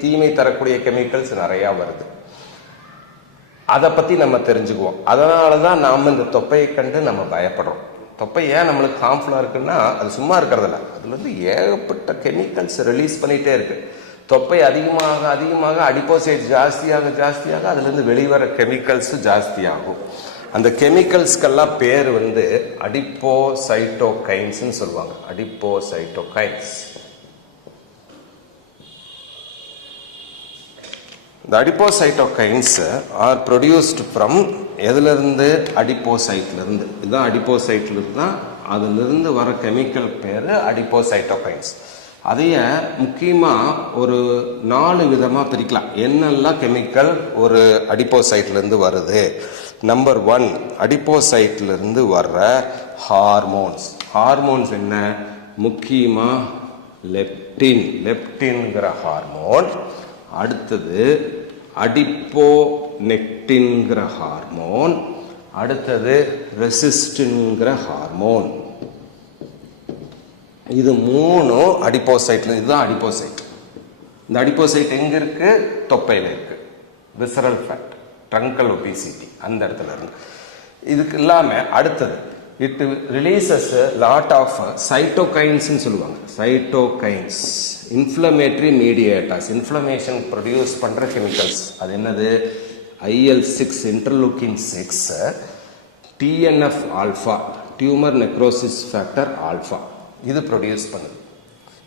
தீமை தரக்கூடிய கெமிக்கல்ஸ் நிறைய வருது. அதை பத்தி நம்ம தெரிஞ்சுக்குவோம். அதனாலதான் நாம இந்த தொப்பையை கண்டு நம்ம பயப்படுறோம். தொப்பை ஏன் நம்மளுக்கு ஹார்ம்ஃபுல்லா இருக்குன்னா அது சும்மா இருக்கிறதில்ல, அதுல ஏகப்பட்ட கெமிக்கல்ஸ் ரிலீஸ் பண்ணிட்டே இருக்கு. தொப்பை அதிகமாக அடிப்போசைட் ஜாஸ்தியாக அதுல இருந்து வெளிவர கெமிக்கல்ஸ் ஜாஸ்தியாகும். அந்த கெமிக்கல்ஸ்க்கெல்லாம் பேர் அடிப்போசைட்டோகைன்ஸ் சொல்லுவாங்க. அடிப்போசைட்டோகைன்ஸ். இந்த அடிப்போசைட்டோகைன்ஸ் ஆர் ப்ரொடியூஸ்ட் ஃப்ரம் எதுலேருந்து? அடிப்போசைட்லேருந்து. இதுதான் அடிப்போசைட்ல தான், அதிலிருந்து வர கெமிக்கல் பேர் அடிப்போசைட்டோகைன்ஸ். அதைய முக்கியமாக ஒரு 4 விதமாக பிரிக்கலாம். என்னெல்லாம் கெமிக்கல் ஒரு அடிப்போசைட்லேருந்து வருது? நம்பர் 1, அடிப்போசைட்லேருந்து வர்ற ஹார்மோன்ஸ். ஹார்மோன்ஸ் என்ன? முக்கியமாக லெப்டின்ங்கிற ஹார்மோன். அடுத்தது அடிப்போனெக்டின்ங்கிற ஹார்மோன். அடுத்தது ரெசிஸ்டின்ங்கிற ஹார்மோன். இது 3 அடிப்போசைட்ல. இதுதான் அடிப்போசைட். இந்த அடிப்போசைட் எங்க இருக்கு? தொப்பையில இருக்கு. விசரல் ஃபேட், ட்ரங்கல் ஒபிசிட்டி, அந்த இடத்துல இருக்கு. இதுக்கு இல்லாம அடுத்தது it releases lot of cytokines சொல்லுவாங்க. Cytokines inflammatory mediators, inflammation produce பண்ற கெமிக்கல்ஸ். அது என்னது? IL-6, interleukin 6, TNF alpha, tumour necrosis factor alpha, இது ப்ரொடியூஸ் பண்ணுது.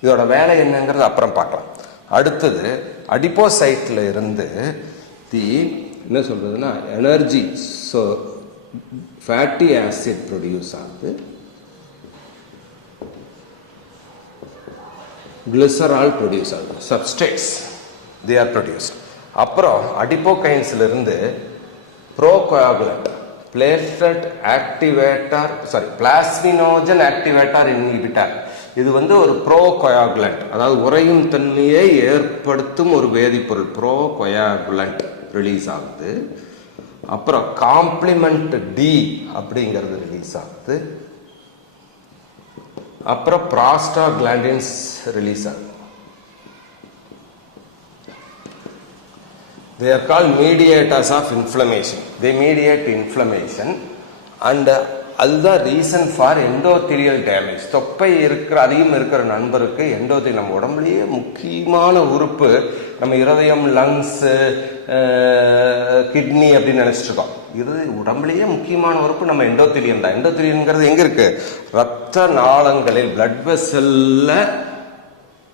இதோட வேலை என்னங்கிறது அப்புறம் பார்க்கலாம். அடுத்தது அடிப்போசைட்ல இருந்து என்ன சொல்றதுன்னா energy, so fatty acid produce ஆகுது, கிளிசரால் ப்ரொடியூஸ் ஆகுது, சப்ஸ்ட்ரேட்ஸ் தே ஆர் ப்ரொடியூஸ்ட். அப்புறம் அடிப்போகைன்ஸ்ல இருந்து procoagulant, platelet activator, plasminogen activator inhibitor. இது ஒரு ப்ரோகோயாகுலண்ட், அதாவது உறையும் தன்மையை ஏற்படுத்தும் ஒரு வேதிப்பொருள். ப்ரோகோயாகுலண்ட் ரிலீஸ் ஆகுது. அப்புறம் காம்ப்ளிமெண்ட் டி அப்படிங்கிறது ரிலீஸ் ஆகுது. அப்புறம் ப்ராஸ்டாகிளாண்டின்ஸ் ரிலீஸ் ஆகுது. They are called mediators of inflammation. They mediate inflammation, and அதுதான் ரீசன் ஃபார் எண்டோத்தீலியல் டேமேஜ். தொப்பை அதிகம் இருக்கிற நண்பருக்கு எண்டோத்தீலியம் நம்ம உடம்புலேயே முக்கியமான உறுப்பு. நம்ம இருதயம், லங்ஸு, கிட்னி அப்படின்னு நினைச்சிட்டு இருக்கோம். உடம்புலேயே முக்கியமான உறுப்பு நம்ம எண்டோத்தீலியம் தான். எண்டோத்தீலியம்ங்கிறது எங்க இருக்கு? ரத்த நாளங்களில், பிளட் வெசல்ல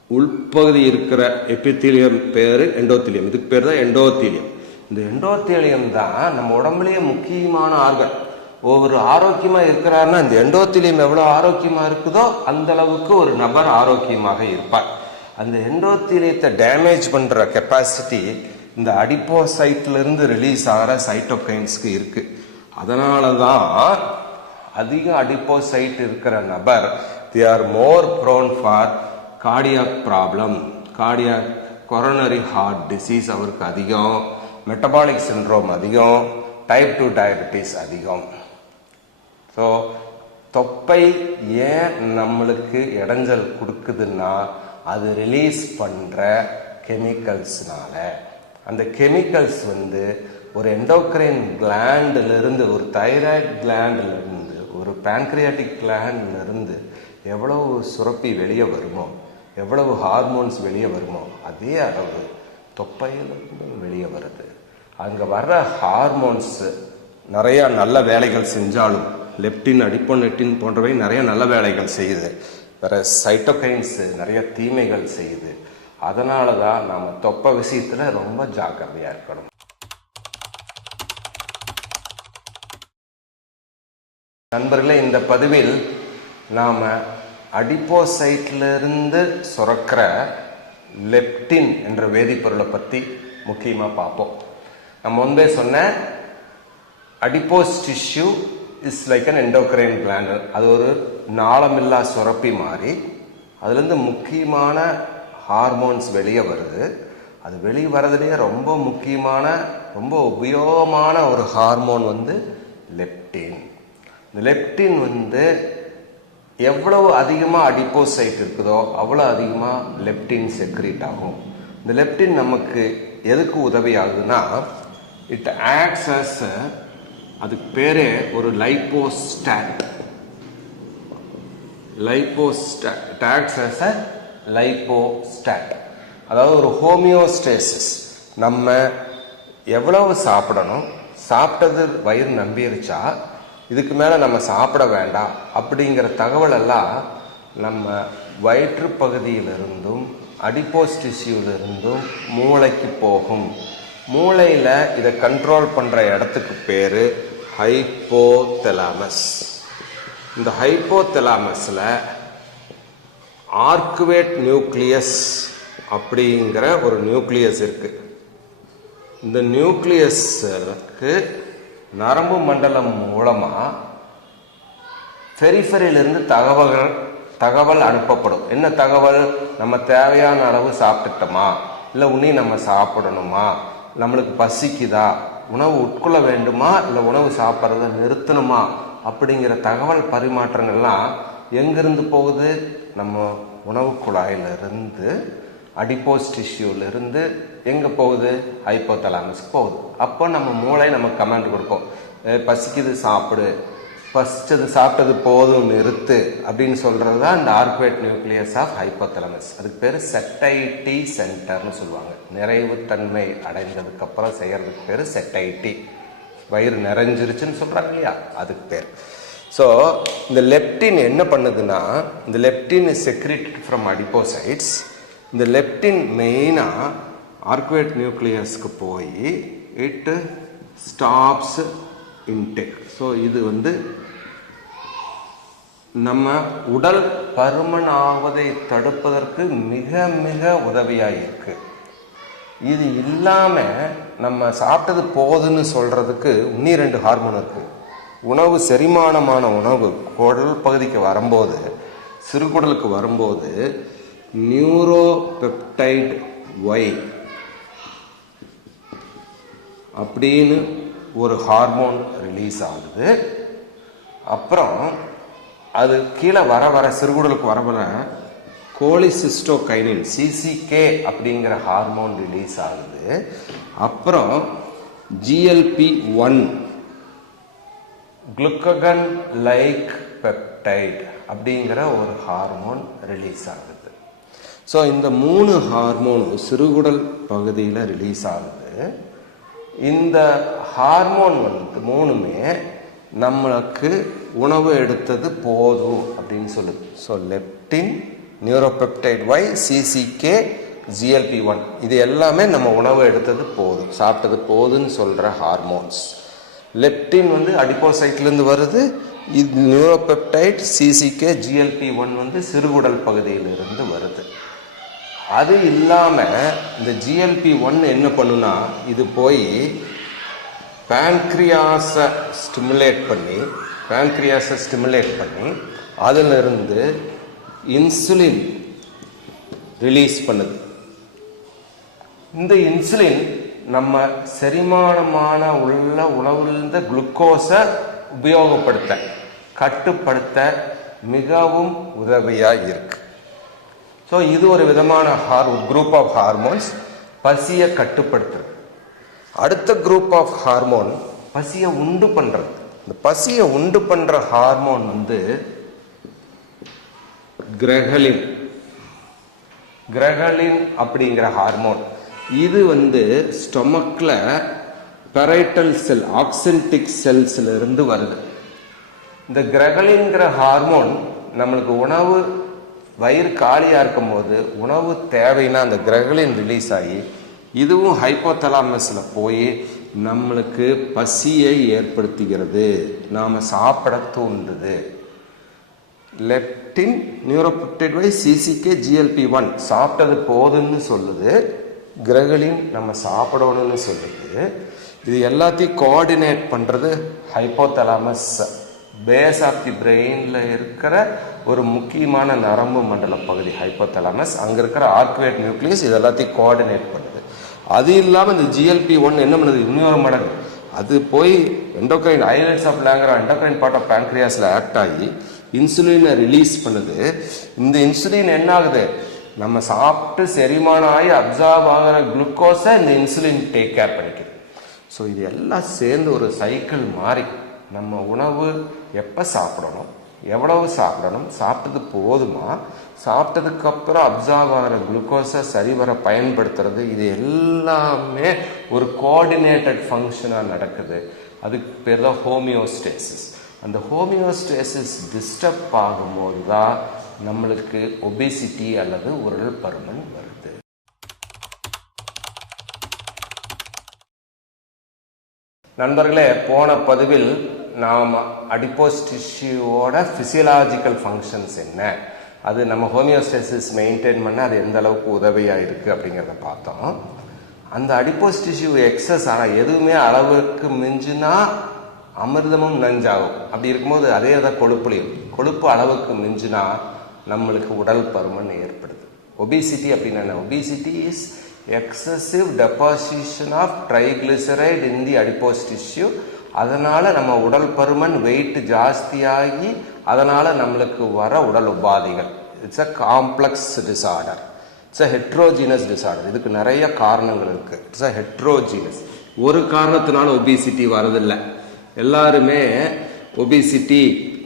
உள்பகுதி இருக்கிற எபித்தீலியம் பேரு எண்டோத்தீலியம். இதுக்கு பேர் தான் எண்டோத்தீலியம். இந்த எண்டோத்தீலியம் தான் நம்ம உடம்புலேயே முக்கியமான ஆர்கன். ஒவ்வொரு ஆரோக்கியமா இருக்கிறாருன்னா இந்த எண்டோத்தீலியம் எவ்வளவு ஆரோக்கியமா இருக்குதோ அந்த அளவுக்கு ஒரு நபர் ஆரோக்கியமாக இருப்பார். அந்த எண்டோத்தீலியத்தை டேமேஜ் பண்ற கெப்பாசிட்டி இந்த அடிப்போசைட்ல இருந்து ரிலீஸ் ஆகிற சைட்டோகைன்ஸ்க்கு இருக்கு. அதனாலதான் அதிக அடிப்போசைட் இருக்கிற நபர் they are more prone for cardiac problem, cardiac coronary heart disease அவருக்கு அதிகம், மெட்டபாலிக் சிண்ட்ரோம் அதிகம், டைப் 2 டயபெட்டிஸ் அதிகம். ஸோ தொப்பை ஏன் நம்மளுக்கு இடைஞ்சல் கொடுக்குதுன்னா அது ரிலீஸ் பண்ணுற கெமிக்கல்ஸ்னால. அந்த கெமிக்கல்ஸ் ஒரு எண்டோக்ரைன் கிளாண்டிலிருந்து, ஒரு தைராய்டு கிளாண்டிலிருந்து, ஒரு பேன்க்ரியாட்டிக் கிளாண்டிலிருந்து எவ்வளவு சுரப்பி வெளியே வருமோ, எவ்வளவு ஹார்மோன்ஸ் வெளியே வருமோ அதே அளவு தொப்பையிலிருந்து வெளியே வருது. அங்கே வர்ற ஹார்மோன்ஸ் நிறைய நல்ல வேலைகள் செஞ்சாலும், லெப்டின், அடிப்போனெட்டின் போன்றவை நிறைய நல்ல வேலைகள் செய்யுது. வேற சைட்டோகைன்ஸ் நிறைய தீமைகள் செய்யுது. அதனால தான் நாம தொப்பை விஷயத்துல ரொம்ப ஜாக்கிரதையா இருக்கணும். நண்பர்களே, இந்த பதிவில் நாம அடிப்போசைட்ல இருந்து சுரக்கிற லெப்டின் என்ற வேதிப்பொருளை பத்தி முக்கியமா பார்ப்போம். நம்ம முன்பே சொன்ன adipose tissue is like an endocrine gland. அது ஒரு நாளமில்லா சுரப்பி மாதிரி. அதுலேருந்து முக்கியமான ஹார்மோன்ஸ் வெளியே வருது. அது வெளியே வர்றதுலேயே ரொம்ப முக்கியமான, ரொம்ப உபயோகமான ஒரு ஹார்மோன் லெப்டின். இந்த லெப்டின் எவ்வளவு அதிகமாக அடிப்போசைட் இருக்குதோ அவ்வளோ அதிகமாக லெப்டின் செக்ரீட் ஆகும். இந்த லெப்டின் நமக்கு எதுக்கு உதவி ஆகுதுன்னா, இட் ஆக்ட்ஸ் அஸ், அதுக்கு பேரே ஒரு லைப்போஸ்டாட். லைப்போஸ்டாட் அதாவது ஒரு ஹோமியோஸ்டேசிஸ். நம்ம எவ்வளவு சாப்பிடணும், சாப்பிட்டது வயிறு நம்பிருச்சா, இதுக்கு மேலே நம்ம சாப்பிட வேண்டாம் அப்படிங்கிற தகவல் எல்லாம் நம்ம வயிற்று பகுதியிலிருந்தும் அடிப்போஸ் டிஷ்யூலிருந்தும் மூளைக்கு போகும். மூளையில் இதை கண்ட்ரோல் பண்ணுற இடத்துக்கு பேர் ஹைப்போதலாமஸ். இந்த ஹைப்போதலாமஸில் ஆர்குவேட் நியூக்ளியஸ் அப்படிங்கிற ஒரு நியூக்ளியஸ் இருக்கு. இந்த நியூக்ளியஸுக்கு நரம்பு மண்டலம் மூலமா பெரிஃபரியிலிருந்து தகவல் அனுப்பப்படும். என்ன தகவல்? நம்ம தேவையான அளவு சாப்பிட்டுட்டோமா, இல்லை உன்னி நம்ம சாப்பிடணுமா, நம்மளுக்கு பசிக்குதா, உணவு உட்கொள்ள வேண்டுமா, இல்லை உணவு சாப்பிட்றத நிறுத்தணுமா அப்படிங்கிற தகவல் பரிமாற்றங்கள்லாம் எங்கிருந்து போகுது? நம்ம உணவு குழாயிலிருந்து, அடிப்போஸ் டிஷ்யூலிருந்து எங்கே போகுது? ஹைப்போதலாமஸ்க்கு போகுது. அப்போ நம்ம மூளை நம்ம கமாண்ட் கொடுக்கும், பசிக்குது சாப்பிடு, பசிச்சது சாப்பிட்டது போதும் நிறுத்து அப்படின்னு சொல்கிறது தான் இந்த ஆர்குவேட் நியூக்ளியஸ் ஆஃப் ஹைப்போதலாமஸ். அதுக்கு பேர் செட்டைட்டி சென்டர்னு சொல்லுவாங்க. நிறைவுத்தன்மை அடைந்ததுக்கப்புறம் செய்கிறதுக்கு பேர் செட்டைட்டி. வயிறு நிறைஞ்சிருச்சுன்னு சொல்கிறாங்க இல்லையா, அதுக்கு பேர். ஸோ இந்த லெப்டின் என்ன பண்ணுதுன்னா, இந்த லெப்டின் இஸ் செக்ரீட்டட் ஃப்ரம் அடிப்போசைட்ஸ். இந்த லெப்டின் மெயினாக ஆர்குவேட் நியூக்ளியஸ்க்கு போய் இட் ஸ்டாப்ஸ் இன்டேக். ஸோ இது நம்ம உடல் பருமன் ஆவதை தடுப்பதற்கு மிக மிக உதவியாக இருக்கு. இது இல்லாமல் நம்ம சாப்பிட்டது போதுன்னு சொல்றதுக்கு இன்னி 2 ஹார்மோன் இருக்கு. உணவு செரிமானமான உணவு குடல் பகுதிக்கு வரும்போது, சிறுகுடலுக்கு வரும்போது நியூரோபெப்டைட் ஒய் அப்படின்னு ஒரு ஹார்மோன் ரிலீஸ் ஆகுது. அப்புறம் அது கீழே வர சிறுகுடலுக்கு வர கோலிசிஸ்டோகைனின் சிசிகே அப்படிங்கிற ஹார்மோன் ரிலீஸ் ஆகுது. அப்புறம் GLP-1 குளுக்ககன் லைக் பெப்டைட் அப்படிங்கிற ஒரு ஹார்மோன் ரிலீஸ் ஆகுது. ஸோ இந்த 3 ஹார்மோன் சிறுகுடல் பகுதியில் ரிலீஸ் ஆகுது. இந்த ஹார்மோன் வந்து 3மே நம்மளுக்கு உணவு எடுத்தது போதும் அப்படின்னு சொல்லுது. ஸோ லெப்டின், நியூரோபெப்டைட் ஒய், சிசிகே, GLP-1 இது எல்லாமே நம்ம உணவு எடுத்தது போதும், சாப்பிட்டது போதுன்னு சொல்கிற ஹார்மோன்ஸ். லெப்டின் வந்து அடிப்போசைட்லேருந்து வருது. இது நியூரோபெப்டைட், சிசிகே, GLP-1 வந்து சிறுகுடல் பகுதியிலிருந்து வருது. அது இல்லாமல் இந்த GLP-1 என்ன பண்ணுனா, இது போய் பேங்க்ரியாஸை ஸ்டிமுலேட் பண்ணி அதிலிருந்து இன்சுலின் ரிலீஸ் பண்ணுது. இந்த இன்சுலின் நம்ம செரிமானமான உள்ள உணவுலேருந்து குளுக்கோஸை கட்டுப்படுத்த மிகவும் உதவியாக இருக்கு. ஸோ இது ஒரு விதமான குரூப் ஆஃப் ஹார்மோன்ஸ் பசியை கட்டுப்படுத்துறது. அடுத்த குரூப் ஆஃப் ஹார்மோன் பசியை உண்டு பண்ணுறது. இந்த பசியை உண்டு பண்ணுற ஹார்மோன் வந்து கிரகலின் அப்படிங்கிற ஹார்மோன். இது வந்து ஸ்டொமக்ல பெரைட்டல் செல், ஆக்சென்டிக் செல்ஸ்ல இருந்து வருது. இந்த கிரகலின்கிற ஹார்மோன் நம்மளுக்கு உணவு வயிறு காலியாக இருக்கும் போது உணவு தேவைன்னா அந்த கிரகலின் ரிலீஸ் ஆகி இதுவும் ஹைப்போதலாமஸில் போய் நம்மளுக்கு பசியை ஏற்படுத்துகிறது, நாம் சாப்பிட தூண்டுது. லெப்டின், நியூரோபெப்டைட் ஒய், சிசிகே, GLP-1 சாப்பிட்டது போதுன்னு சொல்லுது. கிரகலின் நம்ம சாப்பிடணும்னு சொல்லுது. இது எல்லாத்தையும் கோஆர்டினேட் பண்ணுறது ஹைப்போதலாமஸ், பேஸ் ஆஃப் தி பிரெயினில் இருக்கிற ஒரு முக்கியமான நரம்பு மண்டல பகுதி ஹைப்போதலாமஸ். அங்கே இருக்கிற ஆர்குவேட் நியூக்ளியஸ் இது எல்லாத்தையும் கோஆர்டினேட் பண்ணுது. அது இல்லாமல் இந்த GLP-1 என்ன பண்ணுது, இன்னொரு மடங்கு அது போய் endocrine islets of Langer endocrine part of பேங்க்ரியாஸில் ஆக்ட் ஆகி இன்சுலினை ரிலீஸ் பண்ணுது. இந்த இன்சுலின் என்ன ஆகுது, நம்ம சாப்பிட்டு செரிமானம் ஆகி அப்சார்ப் ஆகிற குளுக்கோஸை இந்த இன்சுலின் டேக் கேர் பண்ணிக்குது. ஸோ இது எல்லாம் சேர்ந்து ஒரு சைக்கிள் மாதிரி நம்ம உணவு எப்போ சாப்பிடணும், எவ்வளவு சாப்பிடணும், சாப்பிட்டது போதுமா, சாப்பிட்டதுக்கப்புறம் அப்சார்ப் ஆகிற குளுக்கோஸை சரிவர பயன்படுத்துறது, இது எல்லாமே ஒரு கோஆர்டினேட்டட் ஃபங்க்ஷனாக நடக்குது. அதுக்கு பேர் தான் ஹோமியோஸ்டேசிஸ். அந்த ஹோமியோஸ்டேசிஸ் டிஸ்டர்ப் ஆகும்போது தான் நம்மளுக்கு ஒபேசிட்டி அல்லது உடல் பருமன் வருது. நண்பர்களே, போன பதிவில் நாம் அடிப்போஸ் டிஷ்யூவோட ஃபிசியலாஜிக்கல் ஃபங்க்ஷன்ஸ் என்ன, அது நம்ம ஹோமியோஸ்டேசிஸ் மெயின்டைன் பண்ண அது எந்த அளவுக்கு உதவியாக இருக்குது அப்படிங்கிறத பார்த்தோம். அந்த அடிப்போஸ் டிஷ்யூ எக்ஸஸ் ஆனால் எதுவுமே அளவுக்கு மிஞ்சினா அமிர்தமும் நஞ்சாகும். அப்படி இருக்கும்போது அதே தான் கொழுப்பு அளவுக்கு மிஞ்சினா நம்மளுக்கு உடல் பருமன் ஏற்படுது. ஒபிசிட்டி அப்படின்னு என்ன, obesity is excessive deposition of triglyceride in the adipose tissue. அதனால் நம்ம உடல் பருமன் வெயிட் ஜாஸ்தியாகி அதனால் நம்மளுக்கு வர உடல் உபாதைகள். It's a complex disorder, it's a heterogeneous disorder. இதுக்கு நிறைய காரணங்கள் இருக்குது. It's a heterogeneous. ஒரு காரணத்தினால ஒபிசிட்டி வரதில்லை. எல்லாருமே ஒபிசிட்டி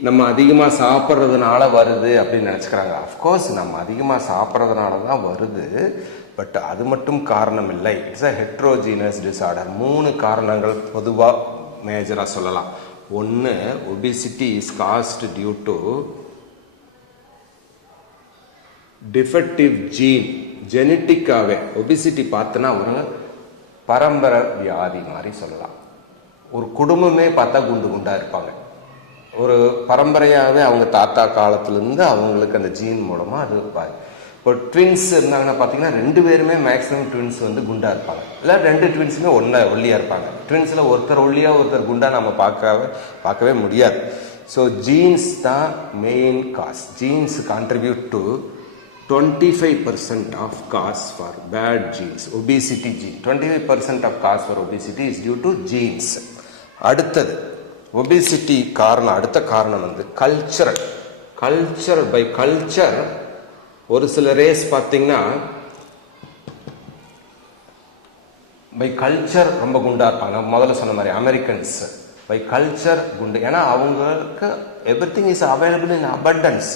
நம்ம அதிகமாக சாப்பிட்றதுனால வருது அப்படின்னு நினச்சிக்கிறாங்க. அஃப்கோர்ஸ் நம்ம அதிகமாக சாப்பிட்றதுனால தான் வருது, பட் அது மட்டும் காரணம் இல்லை. It's a heterogeneous disorder. 3 காரணங்கள் பொதுவாக மேஜராக சொல்லலாம். ஒன்று, obesity is caused due to defective gene. ஜெனட்டிக்காகவே ஒபிசிட்டி பார்த்தோன்னா ஒரு பரம்பரை வியாதி மாதிரி சொல்லலாம். ஒரு குடும்பமே பார்த்தா குண்டாக இருப்பாங்க. ஒரு பரம்பரையாகவே அவங்க தாத்தா காலத்துலேருந்து அவங்களுக்கு அந்த ஜீன் மூலமாக அது இருப்பாங்க. இப்போ ட்வின்ஸ் இருந்தாங்கன்னா பார்த்தீங்கன்னா 2 பேருமே மேக்ஸிமம் ட்வின்ஸ் வந்து குண்டாக இருப்பாங்க. இல்லை 2 ட்வின்ஸுமே ஒல்லியாக இருப்பாங்க. ட்வின்ஸில் ஒருத்தர் ஒல்லியாக ஒருத்தர் குண்டாக நம்ம பார்க்கவே முடியாது. ஸோ ஜீன்ஸ் தான் main cos. Jeans contribute to 25% of cause for bad genes. Obesity gene. 25% of cause for obesity is due to genes. அடுத்தது ஒபிசிட்டி காரணம். அடுத்த காரணம் வந்து கல்ச்சர். பை கல்ச்சர் ஒரு சில ரேஸ் பார்த்தீங்கன்னா பை கல்ச்சர் ரொம்ப குண்டா இருப்பாங்க. முதல்ல சொன்ன மாதிரி அமெரிக்கன்ஸ் பை கல்ச்சர் குண்டு. ஏன்னா அவங்களுக்கு everything is available in abundance.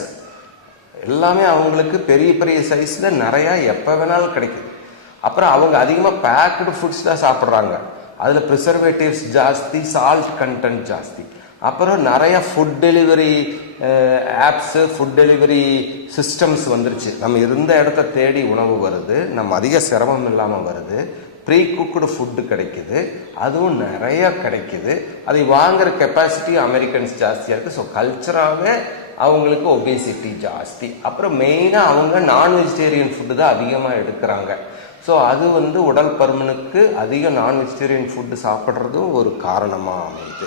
எல்லாமே அவங்களுக்கு பெரிய பெரிய சைஸில் நிறையா எப்போ வேணாலும் கிடைக்குது. அப்புறம் அவங்க அதிகமாக பேக்டு ஃபுட்ஸ் தான் சாப்பிட்றாங்க. அதில் ப்ரிசர்வேட்டிவ்ஸ் ஜாஸ்தி, சால்ட் கண்டென்ட் ஜாஸ்தி. அப்புறம் நிறைய food delivery apps, food delivery systems வந்துருச்சு. நம்ம இருந்த இடத்த தேடி உணவு வருது, நம்ம அதிக சிரமம் இல்லாமல் வருது. ப்ரீ குக்குடு ஃபுட்டு கிடைக்குது, அதுவும் நிறைய கிடைக்குது. அதை வாங்குற கெப்பாசிட்டி அமெரிக்கன்ஸ் ஜாஸ்தியாக இருக்குது. ஸோ கல்ச்சராகவே அவங்களுக்கு ஒபேசிட்டி ஜாஸ்தி. அப்புறம் மெயினாக அவங்க நான் வெஜிடேரியன் ஃபுட்டு தான் அதிகமாக எடுக்கிறாங்க. ஸோ அது உடல் பருமனுக்கு அதிக நான் வெஜிடேரியன் ஃபுட்டு சாப்பிட்றதும் ஒரு காரணமாக அமையுது.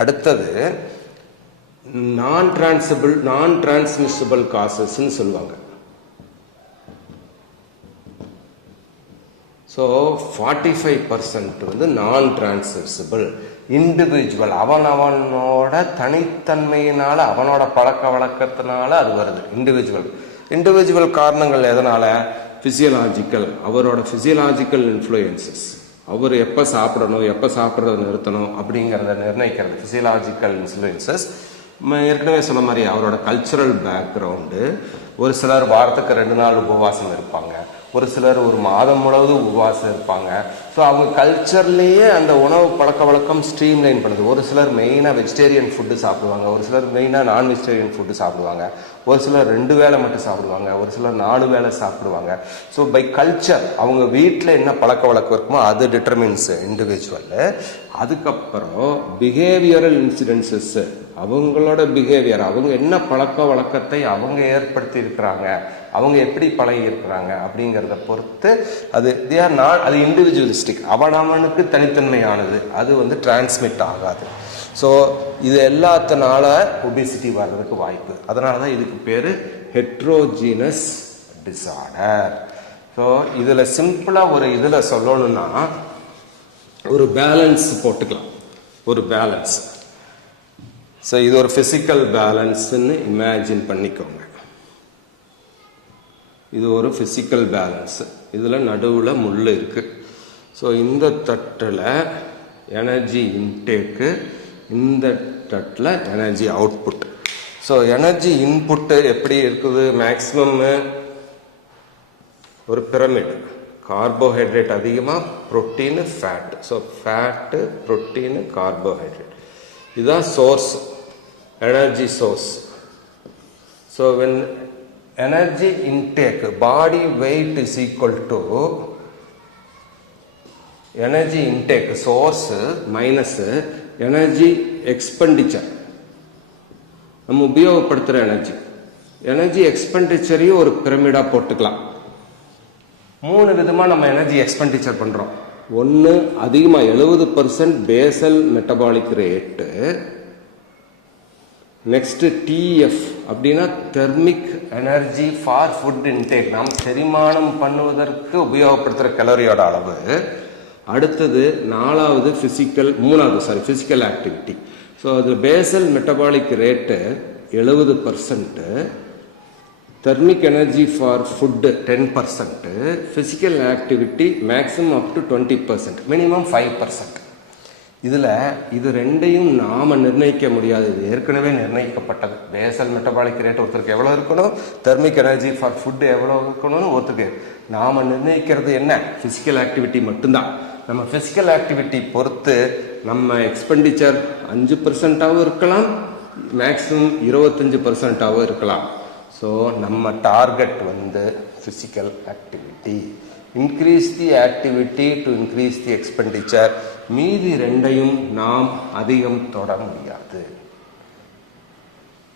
அடுத்தது நான் டிரான்ஸ்மிஷபிள் காசஸ்ன்னு சொல்லுவாங்க. ஸோ 45% நான் டிரான்ஸ்மிஷபிள். இண்டிவிஜுவல் அவனோட தனித்தன்மையினால, அவனோட பழக்க வழக்கத்தினால அது வருது. இண்டிவிஜுவல் காரணங்கள் எதனால? ஃபிசியலாஜிக்கல், அவரோட ஃபிசியலாஜிக்கல் இன்ஃப்ளூயன்சஸ். அவர் எப்போ சாப்பிடணும், எப்போ சாப்பிட்றத நிறுத்தணும் அப்படிங்கிறத நிர்ணயிக்கிறது ஃபிசியலாஜிக்கல் இன்ஃப்ளூயன்சஸ். ஏற்கனவே சொன்ன மாதிரி அவரோட கல்ச்சுரல் பேக்ரவுண்டு. ஒரு சிலர் வாரத்துக்கு 2 நாள் உபவாசம் இருப்பாங்க, ஒரு சிலர் ஒரு மாதம் முழுவதும் உபவாசம் இருப்பாங்க. ஸோ அவங்க கல்ச்சர்லேயே அந்த உணவு பழக்க வழக்கம் ஸ்ட்ரீம்லைன் பண்ணுது. ஒரு சிலர் மெயினாக வெஜிடேரியன் ஃபுட்டு சாப்பிடுவாங்க, ஒரு சிலர் மெயினாக நான் வெஜிடேரியன் ஃபுட்டு சாப்பிடுவாங்க, ஒரு சிலர் 2 வேளை மட்டும் சாப்பிடுவாங்க, ஒரு சிலர் 4 வேளை சாப்பிடுவாங்க. ஸோ பை கல்ச்சர் அவங்க வீட்டில் என்ன பழக்க வழக்கம் இருக்குமோ அது டிட்டர்மின்ஸ் இண்டிவிஜுவல். அதுக்கப்புறம் பிஹேவியரல் இன்சிடென்சஸ், அவங்களோட பிஹேவியர், அவங்க என்ன பழக்க வழக்கத்தை அவங்க ஏற்படுத்தி இருக்கிறாங்க, அவங்க எப்படி பழகி இருக்கிறாங்க அப்படிங்கிறத பொறுத்து அது அது இண்டிவிஜுவலிஸ்டிக், அவனுக்கு தனித்தன்மையானது. அது டிரான்ஸ்மிட் ஆகாது. ஸோ இது எல்லாத்தினால ஒபிசிட்டி வர்றதுக்கு வாய்ப்பு. அதனால தான் இதுக்கு பேர் ஹெட்ரோஜீனஸ் டிஸார்டர். ஸோ இதில் சிம்பிளாக ஒரு இதில் சொல்லணும்னா ஒரு பேலன்ஸ் போட்டுக்கலாம். ஒரு பேலன்ஸ். ஸோ இது ஒரு ஃபிசிக்கல் பேலன்ஸ்ன்னு இமேஜின் பண்ணிக்கோங்க. இது ஒரு ஃபிசிக்கல் பேலன்ஸ். இதில் நடுவில் முள் இருக்குது. ஸோ இந்த தட்டில் எனர்ஜி இன்டேக்கு, இந்த தட்டில் energy output. So energy input எப்படி இருக்குது? மேக்ஸிமம் ஒரு பிரமிட். கார்போஹைட்ரேட் அதிகமாக, protein, fat. So fat, protein, carbohydrate. இதுதான் source, energy source. So when energy intake, body weight is equal to energy intake source minus energy expenditure. நம்ம உபயோகப்படுத்துகிற energy எக்ஸ்பெண்டிச்சரையும் ஒரு பிரமிடாக போட்டுக்கலாம். 3 விதமாக நம்ம எனர்ஜி எக்ஸ்பெண்டிச்சர் பண்ணுறோம். ஒன்று அதிகமாக 70% basal metabolic rate. Next TF அப்படின்னா thermic energy for food intake, நாம் செரிமானம் பண்ணுவதற்கு உபயோகப்படுத்துகிற கலோரியோட அளவு. அடுத்தது ஃபிசிக்கல் ஆக்டிவிட்டி. ஸோ அது basal metabolic rate 70%, thermic energy for food 10%, physical activity maximum up to 20%, minimum 5%. இதில் இது ரெண்டையும் நாம் நிர்ணயிக்க முடியாது. இது ஏற்கனவே நிர்ணயிக்கப்பட்டது. பேசல் மெட்டபாலிக் ரேட் ஒருத்தருக்கு எவ்வளோ இருக்கணும், தெர்மிக் எனர்ஜி ஃபார் ஃபுட்டு எவ்வளோ இருக்கணும்னு ஒருத்தருக்கு. நாம் நிர்ணயிக்கிறது என்ன? ஃபிசிக்கல் ஆக்டிவிட்டி மட்டும்தான். நம்ம ஃபிசிக்கல் ஆக்டிவிட்டி பொறுத்து நம்ம எக்ஸ்பெண்டிச்சர் 5%ஆகவும் இருக்கலாம், மேக்ஸிமம் 25%ஆகவும் இருக்கலாம். ஸோ நம்ம target physical activity. Increase the activity to increase the expenditure. மீதி ரெண்டையும் நாம் அதிகம் தொட முடியாது.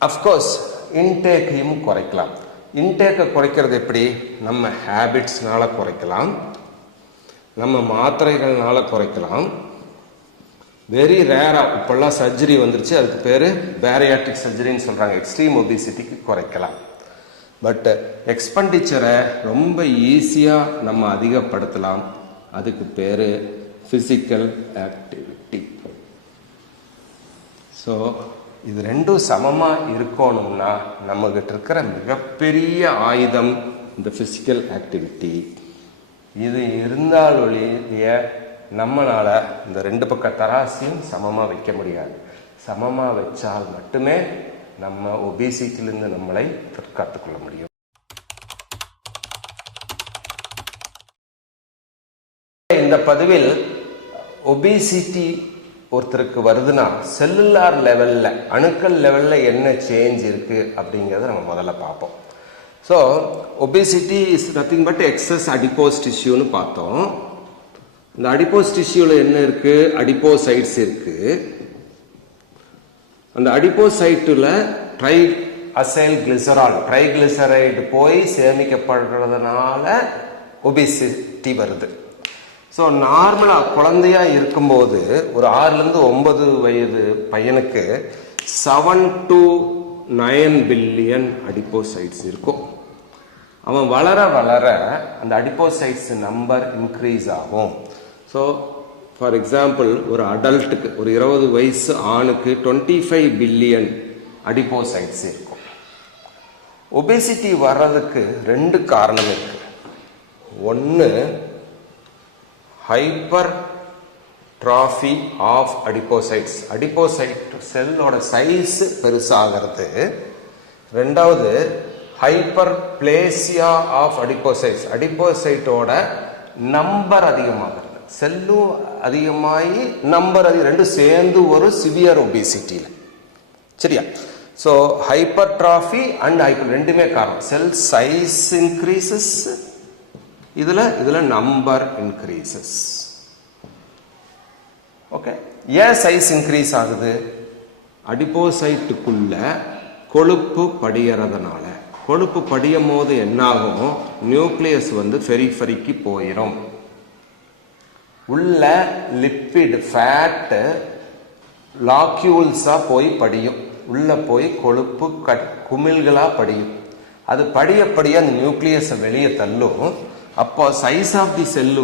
அஃப்கோர்ஸ் இன்டேக்கையும் குறைக்கலாம். இன்டேக்கை குறைக்கிறது எப்படி? நம்ம ஹேபிட்ஸ்னால குறைக்கலாம், நம்ம மாத்திரைகள்னால குறைக்கலாம். வெரி ரேராக இப்போல்லாம் சர்ஜரி வந்துருச்சு, அதுக்கு பேர் பேரியாட்ரிக் சர்ஜரின்னு சொல்கிறாங்க. எக்ஸ்ட்ரீம் ஒபிசிட்டிக்கு குறைக்கலாம். பட் எக்ஸ்பெண்டிச்சரை ரொம்ப ஈஸியாக நம்ம அதிகப்படுத்தலாம். அதுக்கு பேர் ஃபிசிக்கல் ஆக்டிவிட்டி. ஸோ இது ரெண்டும் சமமாக இருக்கணும்னா நம்மகிட்ட இருக்கிற மிகப்பெரிய ஆயுதம் இந்த ஃபிசிக்கல் ஆக்டிவிட்டி. இது இருந்தால் ஒழிய நம்மளால் இந்த ரெண்டு பக்க தராசையும் சமமாக வைக்க முடியாது. சமமாக வச்சால் மட்டுமே நம்ம ஒபேசிட்டியிலிருந்து நம்மளை தற்காத்துக்கொள்ள முடியும். இந்த பதிவில் ஒபேசிட்டி ஒருத்தருக்கு வருதுன்னா செல்லுலார் லெவலில், அணுக்கள் லெவலில் என்ன சேஞ்ச் இருக்குது அப்படிங்கிறத நம்ம முதல்ல பார்ப்போம். So obesity is nothing but excess adipose டிஷ்யூன்னு பார்த்தோம். இந்த அடிப்போஸ் டிஷ்யூவில் என்ன இருக்குது? அடிப்போசைட்ஸ் இருக்குது. அந்த அடிப்போசைட்டில் ட்ரைஅசைல் கிளிசரால், ட்ரைகிளிசரைடு போய் சேமிக்கப்படுறதுனால ஒபேசிட்டி வருது. ஸோ நார்மலாக குழந்தையா இருக்கும்போது ஒரு 6லேருந்து 9 வயது பையனுக்கு 7 to 9 பில்லியன் அடிப்போசைட்ஸ் இருக்கும். அவன் வளர வளர அந்த அடிப்போசைட்ஸ் நம்பர் இன்க்ரீஸ் ஆகும். ஸோ ஃபார் எக்ஸாம்பிள் ஒரு அடல்ட்டுக்கு, ஒரு 20 வயசு ஆணுக்கு 25 பில்லியன் அடிப்போசைட்ஸ் இருக்கும். ஒபேசிட்டி வர்றதுக்கு 2 காரணம் இருக்கு. ஒன்று ஹைப்பர்ட்ராஃபி ஆஃப் அடிப்போசைட்ஸ், அடிப்போசைட் செல்லோட சைஸ் பெருசாகிறது. ரெண்டாவது ஹைப்பர்பிளேசியா ஆஃப் அடிப்போசைட்ஸ், அடிப்போசைட்டோட நம்பர் அதிகமாகிறது. செல்லும் அதிகமாகி நம்பர் ரெண்டும் சேர்ந்து ஒரு சிவியர் ஒபேசிட்டியில். சரியா? ஸோ ஹைப்பர்ட்ராஃபி அண்ட் ஹைப்பர் ரெண்டுமே காரணம். செல் சைஸ் இன்க்ரீசஸ், இதுல நம்பர் இன்க்ரீசஸ். ஓகே, ஏன் சைஸ் இன்க்ரீஸ் ஆகுது? அடிப்போசைட்டுக்குள்ள கொழுப்பு படியறதுனால. கொழுப்பு படியும் போது என்னாகும்? நியூக்ளியஸ் பெரிஃபரிக்கு போயிடும். உள்ள லிப்பிட் ஃபேட் லாக்யூல்ஸா போய் படியும். உள்ள போய் கொழுப்பு குமிழ்களா படியும். அது படிய படிய அந்த நியூக்ளியஸை வெளியே தள்ளும். அப்போ சைஸ் ஆஃப் தி செல்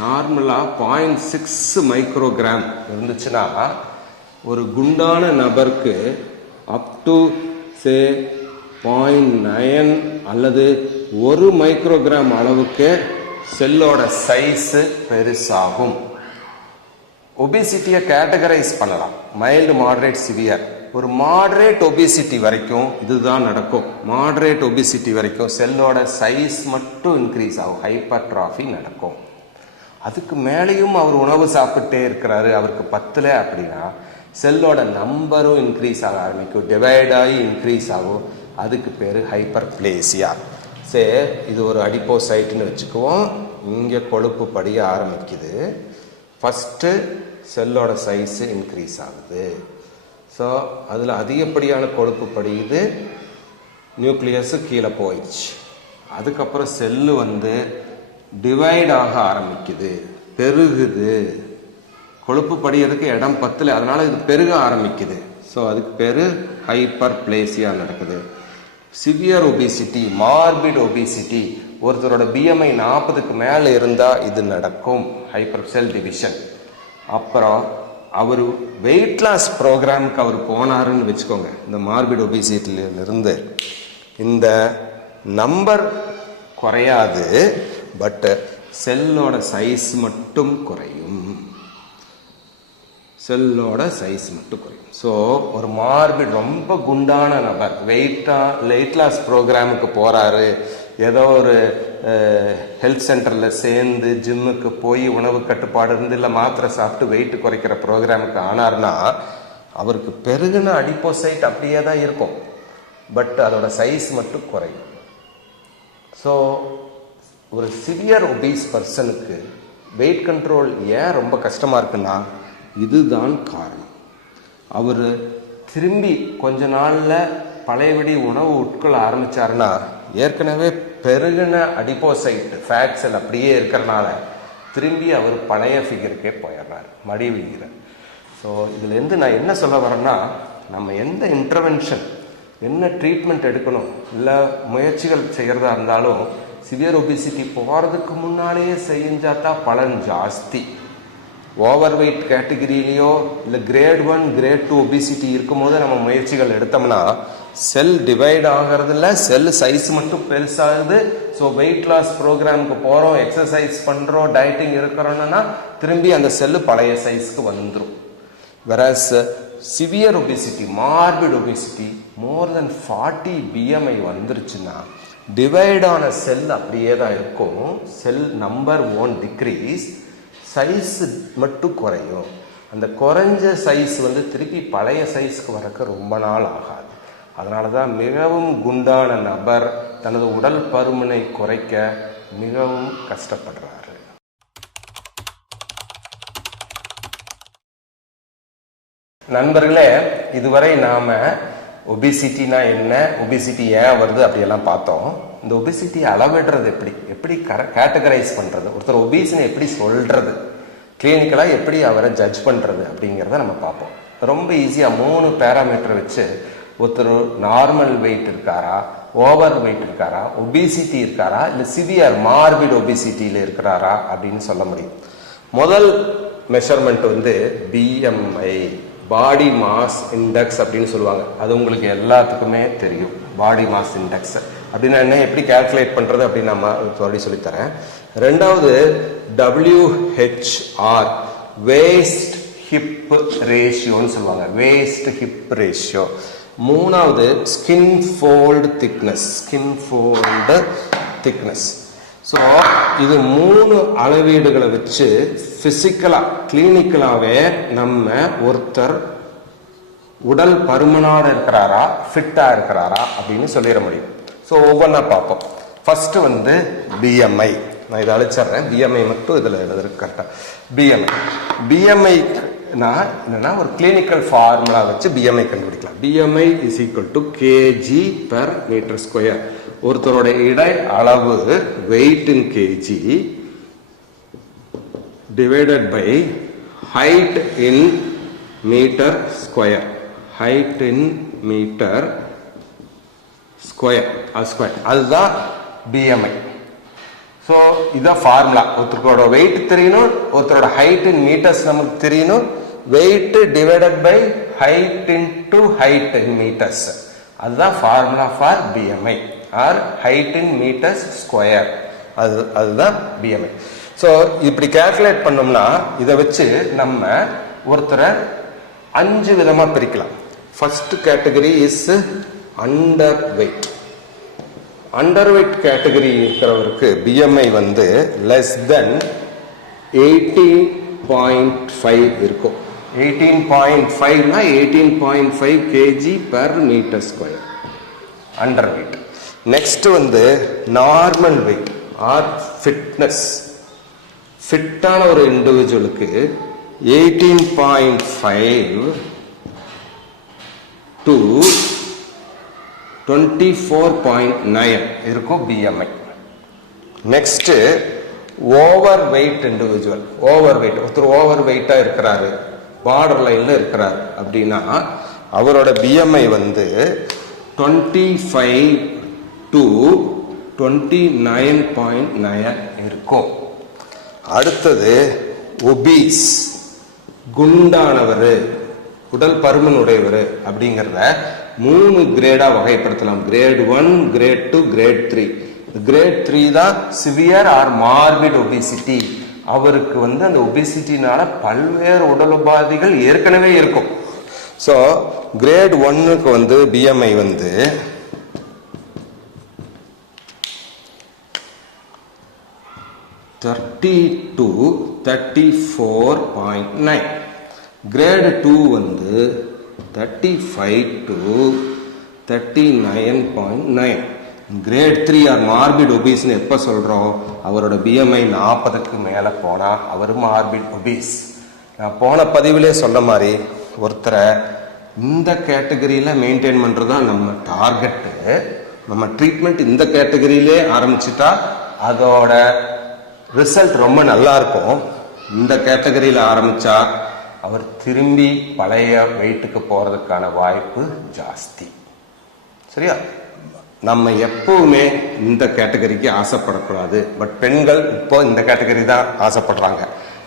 நார்மலா 0.6 மைக்ரோகிராம் இருந்துச்சுன்னா ஒரு குண்டான நபருக்கு அப் டு சே 0.9 அல்லது 1 மைக்ரோகிராம் அளவுக்கு செல்லோட சைஸ் பெருசாகும். ஒபேசிட்டியை கேட்டகரைஸ் பண்ணலாம். Mild, moderate, severe. ஒரு மாடரேட் ஒபேசிட்டி வரைக்கும் இதுதான் நடக்கும். மாடரேட் ஒபேசிட்டி வரைக்கும் செல்லோட சைஸ் மட்டும் இன்க்ரீஸ் ஆகும், ஹைப்பர்ட்ராஃபி நடக்கும். அதுக்கு மேலேயும் அவர் உணவு சாப்பிட்டே இருக்கிறாரு, அவருக்கு பத்தல அப்படின்னா செல்லோட நம்பரும் இன்க்ரீஸ் ஆக ஆரம்பிக்கும், டிவைட் ஆகி இன்க்ரீஸ் ஆகும். அதுக்கு பேர் ஹைப்பர்பிளேசியா. சரி, இது ஒரு அடிப்போசைட்னு வச்சுக்குவோம். இங்கே கொழுப்பு படிய ஆரம்பிக்குது. ஃபஸ்ட்டு செல்லோட சைஸு இன்க்ரீஸ் ஆகுது. ஸோ அதில் அதிகப்படியான கொழுப்பு படியுது, நியூக்ளியஸு கீழே போயிடுச்சு. அதுக்கப்புறம் செல்லு டிவைட் ஆக ஆரம்பிக்குது, பெருகுது. கொழுப்பு படியதுக்கு இடம் பத்தல, அதனால இது பெருக ஆரம்பிக்குது. ஸோ அதுக்கு பேர் ஹைப்பர்பிளேசியா நடக்குது. சிவியர் ஒபிசிட்டி, மார்பிட் ஒபிசிட்டி, ஒருத்தரோட பிஎம்ஐ 40க்கு மேலே இருந்தால் இது நடக்கும், ஹைப்பர் செல் டிவிஷன். அப்புறம் அவர் வெயிட் லாஸ் ப்ரோக்ராமுக்கு அவர் போனாருன்னு வச்சுக்கோங்க. இந்த மார்பிட் ஒபிசிட்டியிலிருந்து இந்த நம்பர் குறையாது, பட் செல்லோட சைஸ் மட்டும் குறையும். செல்லோட சைஸ் மட்டும் குறையும். ஸோ ஒரு மார்பிட் ரொம்ப குண்டான நபர் வெயிட் லாஸ் ப்ரோக்ராமுக்கு போகிறாரு, ஏதோ ஒரு ஹெல்த் சென்டரில் சேர்ந்து ஜிம்முக்கு போய் உணவு கட்டுப்பாடு இருந்து இல்லை மாத்திரை சாப்பிட்டு வெயிட் குறைக்கிற ப்ரோக்ராமுக்கு ஆனார்னா அவருக்கு பெருகுன அடிப்போசைட் அப்படியே தான் இருக்கும், பட் அதோட சைஸ் மட்டும் குறையும். ஸோ ஒரு சிவியர் ஒபீஸ் பர்சனுக்கு வெயிட் கண்ட்ரோல் ஏன் ரொம்ப கஷ்டமாக இருக்குன்னா இதுதான் காரணம். அவர் திரும்பி கொஞ்ச நாளில் பழையபடி உணவு உட்கொள்ள ஆரம்பித்தாருன்னா ஏற்கனவே பெருகின அடிப்போசைட் ஃபேட் செல் அப்படியே இருக்கிறனால திரும்பி அவர் பழைய ஃபிகருக்கே போயிடுறார், மடிவிகிறார். ஸோ இதுலேருந்து நான் என்ன சொல்ல வரேன்னா, நம்ம எந்த இன்டர்வென்ஷன், என்ன ட்ரீட்மெண்ட் எடுக்கணும், இல்லை முயற்சிகள் செய்கிறதா இருந்தாலும் சிவியர் ஒபிசிட்டி போகிறதுக்கு முன்னாலேயே செஞ்சாதான் பலன் ஜாஸ்தி. ஓவர் வெயிட் கேட்டகிரிலேயோ இல்லை கிரேட் 1 கிரேட் 2 ஒபிசிட்டி இருக்கும்போது நம்ம முயற்சிகள் எடுத்தோம்னா செல் டிவைட் ஆகிறதுல செல் சைஸ் மட்டும் பெருசாகுது. ஸோ ஸோ வெயிட் லாஸ் ப்ரோக்ராமுக்கு போகிறோம், எக்ஸசைஸ் பண்ணுறோம், டயட்டிங் இருக்கிறோன்னா திரும்பி அந்த செல்லு பழைய சைஸ்க்கு வந்துடும். whereas severe obesity, morbid obesity, more than 40 BMI வந்துருச்சுன்னா டிவைட் ஆன செல் அப்படியே தான் இருக்கும். Cell number one decrease, size மட்டும் குறையும். அந்த குறைஞ்ச சைஸ் திருப்பி பழைய சைஸ்க்கு வரக்க ரொம்ப நாள் ஆகாது. அதனால தான் மிகவும் குண்டான நபர் தனது உடல் பருமனை குறைக்க மிகவும் கஷ்டப்படுறாரு. நண்பர்களே, இதுவரை நாம ஒபிசிட்டினா என்ன, ஒபிசிட்டி ஏன் வருது அப்படியெல்லாம் பார்த்தோம். இந்த ஒபிசிட்டி அளவிடுறது எப்படி கேட்டகரைஸ் பண்றது, ஒருத்தர் ஒபிசினை எப்படி சொல்றது, கிளினிக்கலா எப்படி அவரை ஜட்ஜ் பண்றது அப்படிங்கிறத நம்ம பார்ப்போம். ரொம்ப ஈஸியா 3 பேராமீட்டர் வச்சு ஒருத்தர் நார்மல் வெயிட் இருக்காரா, ஓவர் வெயிட் இருக்காரா, ஒபிசிட்டி இருக்காரா, இல்லை சிவியர் மார்பிட் ஒபிசிட்டியில் இருக்கிறாரா அப்படின்னு சொல்ல முடியும். முதல் measurement BMI, body mass index அப்படின்னு சொல்லுவாங்க. அது உங்களுக்கு எல்லாத்துக்குமே தெரியும். பாடி மாஸ் இண்டெக்ஸ் அப்படின்னா என்ன, எப்படி கால்குலேட் பண்றது அப்படின்னு நம்ம சொல்லித்தரேன். ரெண்டாவது WHR, வேஸ்ட் ஹிப் ரேஷியோன்னு சொல்லுவாங்க, வேஸ்ட் ஹிப் ரேஷியோ. மூணாவது ஸ்கின் ஃபோல்டு திக்னஸ். ஸோ இது 3 அளவீடுகளை வச்சு பிசிக்கலா கிளினிக்கலாவே நம்ம ஒருத்தர் உடல் பருமனோட இருக்கிறாரா, ஃபிட்டா இருக்கிறாரா அப்படின்னு சொல்லிட முடியும். ஸோ ஒவ்வொன்றா பார்ப்போம். First BMI. நான் இதை அழிச்சிடுறேன். BMI மட்டும் இதில் எழுதுறது கரெக்டாக. BMI என்னன்னா ஒரு கிளினிக்கல் ஃபார்முலா வச்சு BMI கண்டுபிடிக்கலாம். BMI is equal to kg/m². ஒருத்தரோட இடை அளவு weight in kg divided by height in metre square. Height in metre square, அதுதான் BMI. ஸோ இதான் ஃபார்முலா. ஒருத்தரோட வெயிட் தெரியணும், ஒருத்தரோட ஹைட் இன் மீட்டர்ஸ் நமக்கு தெரியணும். Weight divided by height into height in metres, அதுதான் formula for BMI or height in metres square. அதுதான் BMI. So இப்படி கால்குலேட் பண்ணோம்னா இதை வச்சு நம்ம ஒருத்தரை 5 விதமா பிரிக்கலாம். First category is underweight. Underweight category இருக்கிறவருக்கு BMI லெஸ் தென் 18.5 இருக்கும். 18.5னா 18.5 kg/m². Underweight. Next normal weight or fitness. ஃபிட்டான ஒரு இண்டிவிஜுவலுக்கு 18.5 to 24.9 இருக்கும் BMI. Next overweight individual. ஒருத்தர் ஓவர் வெயிட்டா இருக்கிறாரு, பார்டர் லைன்ல இருக்கிறாரு அப்படின்னா அவரோட BMI 25 to 29.9 இருக்கும். அடுத்தது ஒபீஸ், குண்டானவர், உடல் பருமன் உடையவர் அப்படிங்கிறத 3 கிரேடா வகைப்படுத்தலாம். Great 1, great 2, great 3. கிரேட் 3 தான் சிவியர் ஆர் மார்பிட் ஒபிசிட்டி. அவருக்கு அந்த ஒபிசிட்டினால பல்வேறு உடல் உபாதைகள் ஏற்கனவே இருக்கும். ஸோ கிரேட் 1க்கு BMI 30 to 34.9. Grade 2 35 to 39.9. Grade 3 or morbid ஒபீஸ்னு எப்போ சொல்கிறோம், அவரோட BMI 40க்கு மேலே போனால் அவர் மார்பிட் ஒபீஸ். நான் போன பதிவிலே சொன்ன மாதிரி ஒருத்தரை இந்த கேட்டகரியில் மெயின்டைன் பண்ணுறது தான் நம்ம டார்கெட்டு. நம்ம ட்ரீட்மெண்ட் இந்த கேட்டகரியிலே ஆரம்பிச்சுட்டா அதோட ரிசல்ட் ரொம்ப நல்லா இருக்கும். இந்த கேட்டகரியில் ஆரம்பித்தா அவர் திரும்பி பழைய வெயிட்டுக்கு போகிறதுக்கான வாய்ப்பு ஜாஸ்தி. சரியா? நம்ம எப்பவுமே இந்த கேட்டகரிக்கு ஆசைப்படக்கூடாது. பட் பெண்கள் இப்போ இந்த கேட்டகரி தான் ஆசைப்படுறாங்க.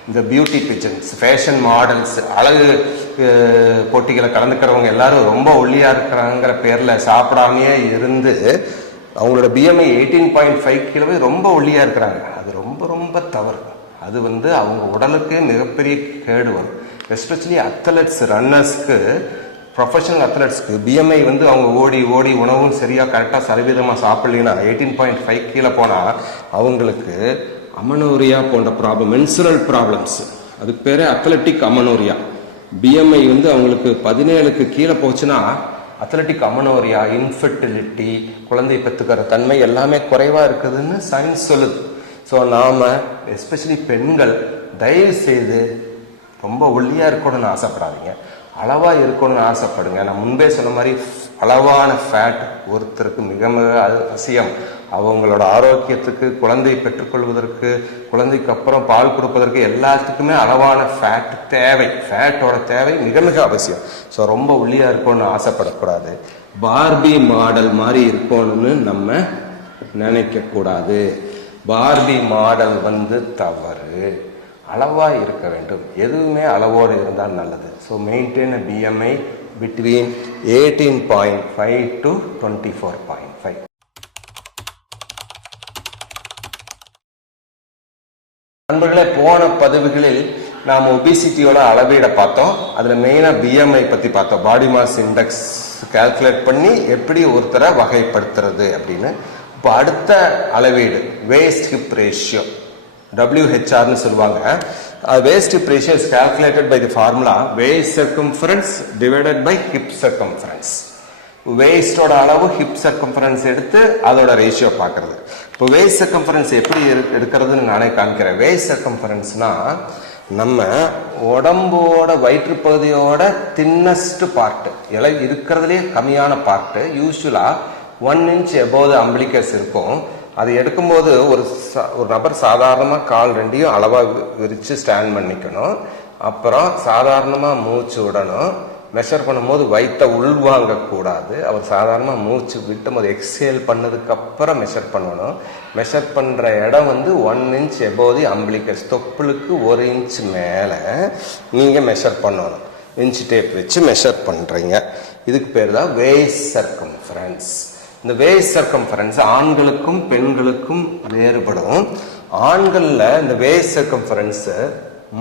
இந்த பியூட்டி பிஜன்ஸ், ஃபேஷன் மாடல்ஸ், அழகு போட்டிகளை கலந்துக்கிறவங்க எல்லாரும் ரொம்ப ஒல்லியா இருக்கிறாங்கிற பேர்ல சாப்பிடாமையே இருந்து அவங்களோட பிஎம்ஐ 18.5 கீழே ரொம்ப ஒல்லியாக இருக்கிறாங்க. அது ரொம்ப ரொம்ப தவறு. அது அவங்க உடலுக்கு மிகப்பெரிய கேடு வரும். எஸ்பெஷலி அத்லெட்ஸ், ரன்னர்ஸ்க்கு, ப்ரொஃபஷனல் அத்லெட்ஸ்க்கு பிஎம்ஐ அவங்க ஓடி ஓடி உணவும் சரியாக கரெக்டாக சரிவிதமாக சாப்பிடலைன்னா 18.5 கீழே போனால் அவங்களுக்கு அமனோரியா போன்ற ப்ராப்ளம், மென்சுரல் ப்ராப்ளம்ஸ், அதுக்கு பேர் அத்லட்டிக் அமனோரியா. பிஎம்ஐ அவங்களுக்கு 17க்கு கீழே போச்சுன்னா அத்லட்டிக் அமனோரியா, இன்ஃபெர்டிலிட்டி, குழந்தை பெற்றுக்கிற தன்மை எல்லாமே குறைவாக இருக்குதுன்னு சயின்ஸ் சொல்லுது. ஸோ நாம் எஸ்பெஷலி பெண்கள் தயவு செய்து ரொம்ப ஒல்லியாக இருக்கணும்னு ஆசைப்படாதீங்க, அளவாக இருக்கணும்னு ஆசைப்படுங்க. நான் முன்பே சொன்ன மாதிரி அளவான ஃபேட் ஒருத்தருக்கு மிக மிக அவசியம். அவங்களோட ஆரோக்கியத்துக்கு, குழந்தை பெற்றுக்கொள்வதற்கு, குழந்தைக்கு அப்புறம் பால் கொடுப்பதற்கு எல்லாத்துக்குமே அளவான ஃபேட் தேவை. ஃபேட்டோட தேவை மிக மிக அவசியம். ஸோ ரொம்ப ஒல்லியாக இருக்கணும்னு ஆசைப்படக்கூடாது. பார்பி மாடல் மாதிரி இருக்கணும்னு நம்ம நினைக்கக்கூடாது. பார்பி மாடல் தவறு. அளவா இருக்க வேண்டும். எதுவுமே அளவோடு இருந்தால் நல்லது. So maintain BMI between 18.5 to 24.5. நண்பர்களே, போன பதிவுகளில் நாம் ஒபிசிட்டியோட அளவீடை பார்த்தோம். அதில் மெயினாக பிஎம்ஐ பற்றி பார்த்தோம். பாடி மாஸ் இண்டெக்ஸ் கால்குலேட் பண்ணி எப்படி ஒருத்தரை வகைப்படுத்துறது அப்படின்னு. இப்போ அடுத்த அளவீடு வேஸ்ட் ஹிப் ரேஷியோ, WHR சொல்லுவாங்க. Waist hip ratio is calculated by the formula waist circumference divided by hip circumference. Waist ஓட அளவு hip circumference எடுத்து அதோட ரேஷியோ பார்க்கறது. இப்போ waist circumference எப்படி எடுக்கிறதுன்னு நானே காமிக்கிறேன். waist circumferenceனா நம்ம உடம்போட வயிற்று பகுதியோட தின்னஸ்ட் பார்ட், இருக்கிறதுலே கம்மியான பார்ட், யூஸ்வலா 1 inch above the umbilicus இருக்கும். அது எடுக்கும்போது ஒரு நபர் சாதாரணமாக கால் ரெண்டையும் அளவாக விரித்து ஸ்டாண்ட் பண்ணிக்கணும். அப்புறம் சாதாரணமாக மூச்சு விடணும். மெஷர் பண்ணும்போது வயிற்றை உள்வாங்கக்கூடாது. அவர் சாதாரணமாக மூச்சு விட்டும் போது எக்ஸேல் பண்ணதுக்கப்புறம் மெஷர் பண்ணணும். மெஷர் பண்ணுற இடம் 1 inch above the umbilicus, தொப்புளுக்கு 1 inch மேலே நீங்கள் மெஷர் பண்ணணும். இன்ச் டேப் வச்சு மெஷர் பண்ணுறீங்க. இதுக்கு பேர் தான் வேஸ்ட் சர்க்கம்ஃபரன்ஸ். இந்த வேஸ்ட் சர்க்கம்ஃபரன்ஸ் ஆண்களுக்கும் பெண்களுக்கும் வேறுபடும். ஆண்களில் இந்த வேஸ்ட் சர்க்கம்ஃபரன்ஸ்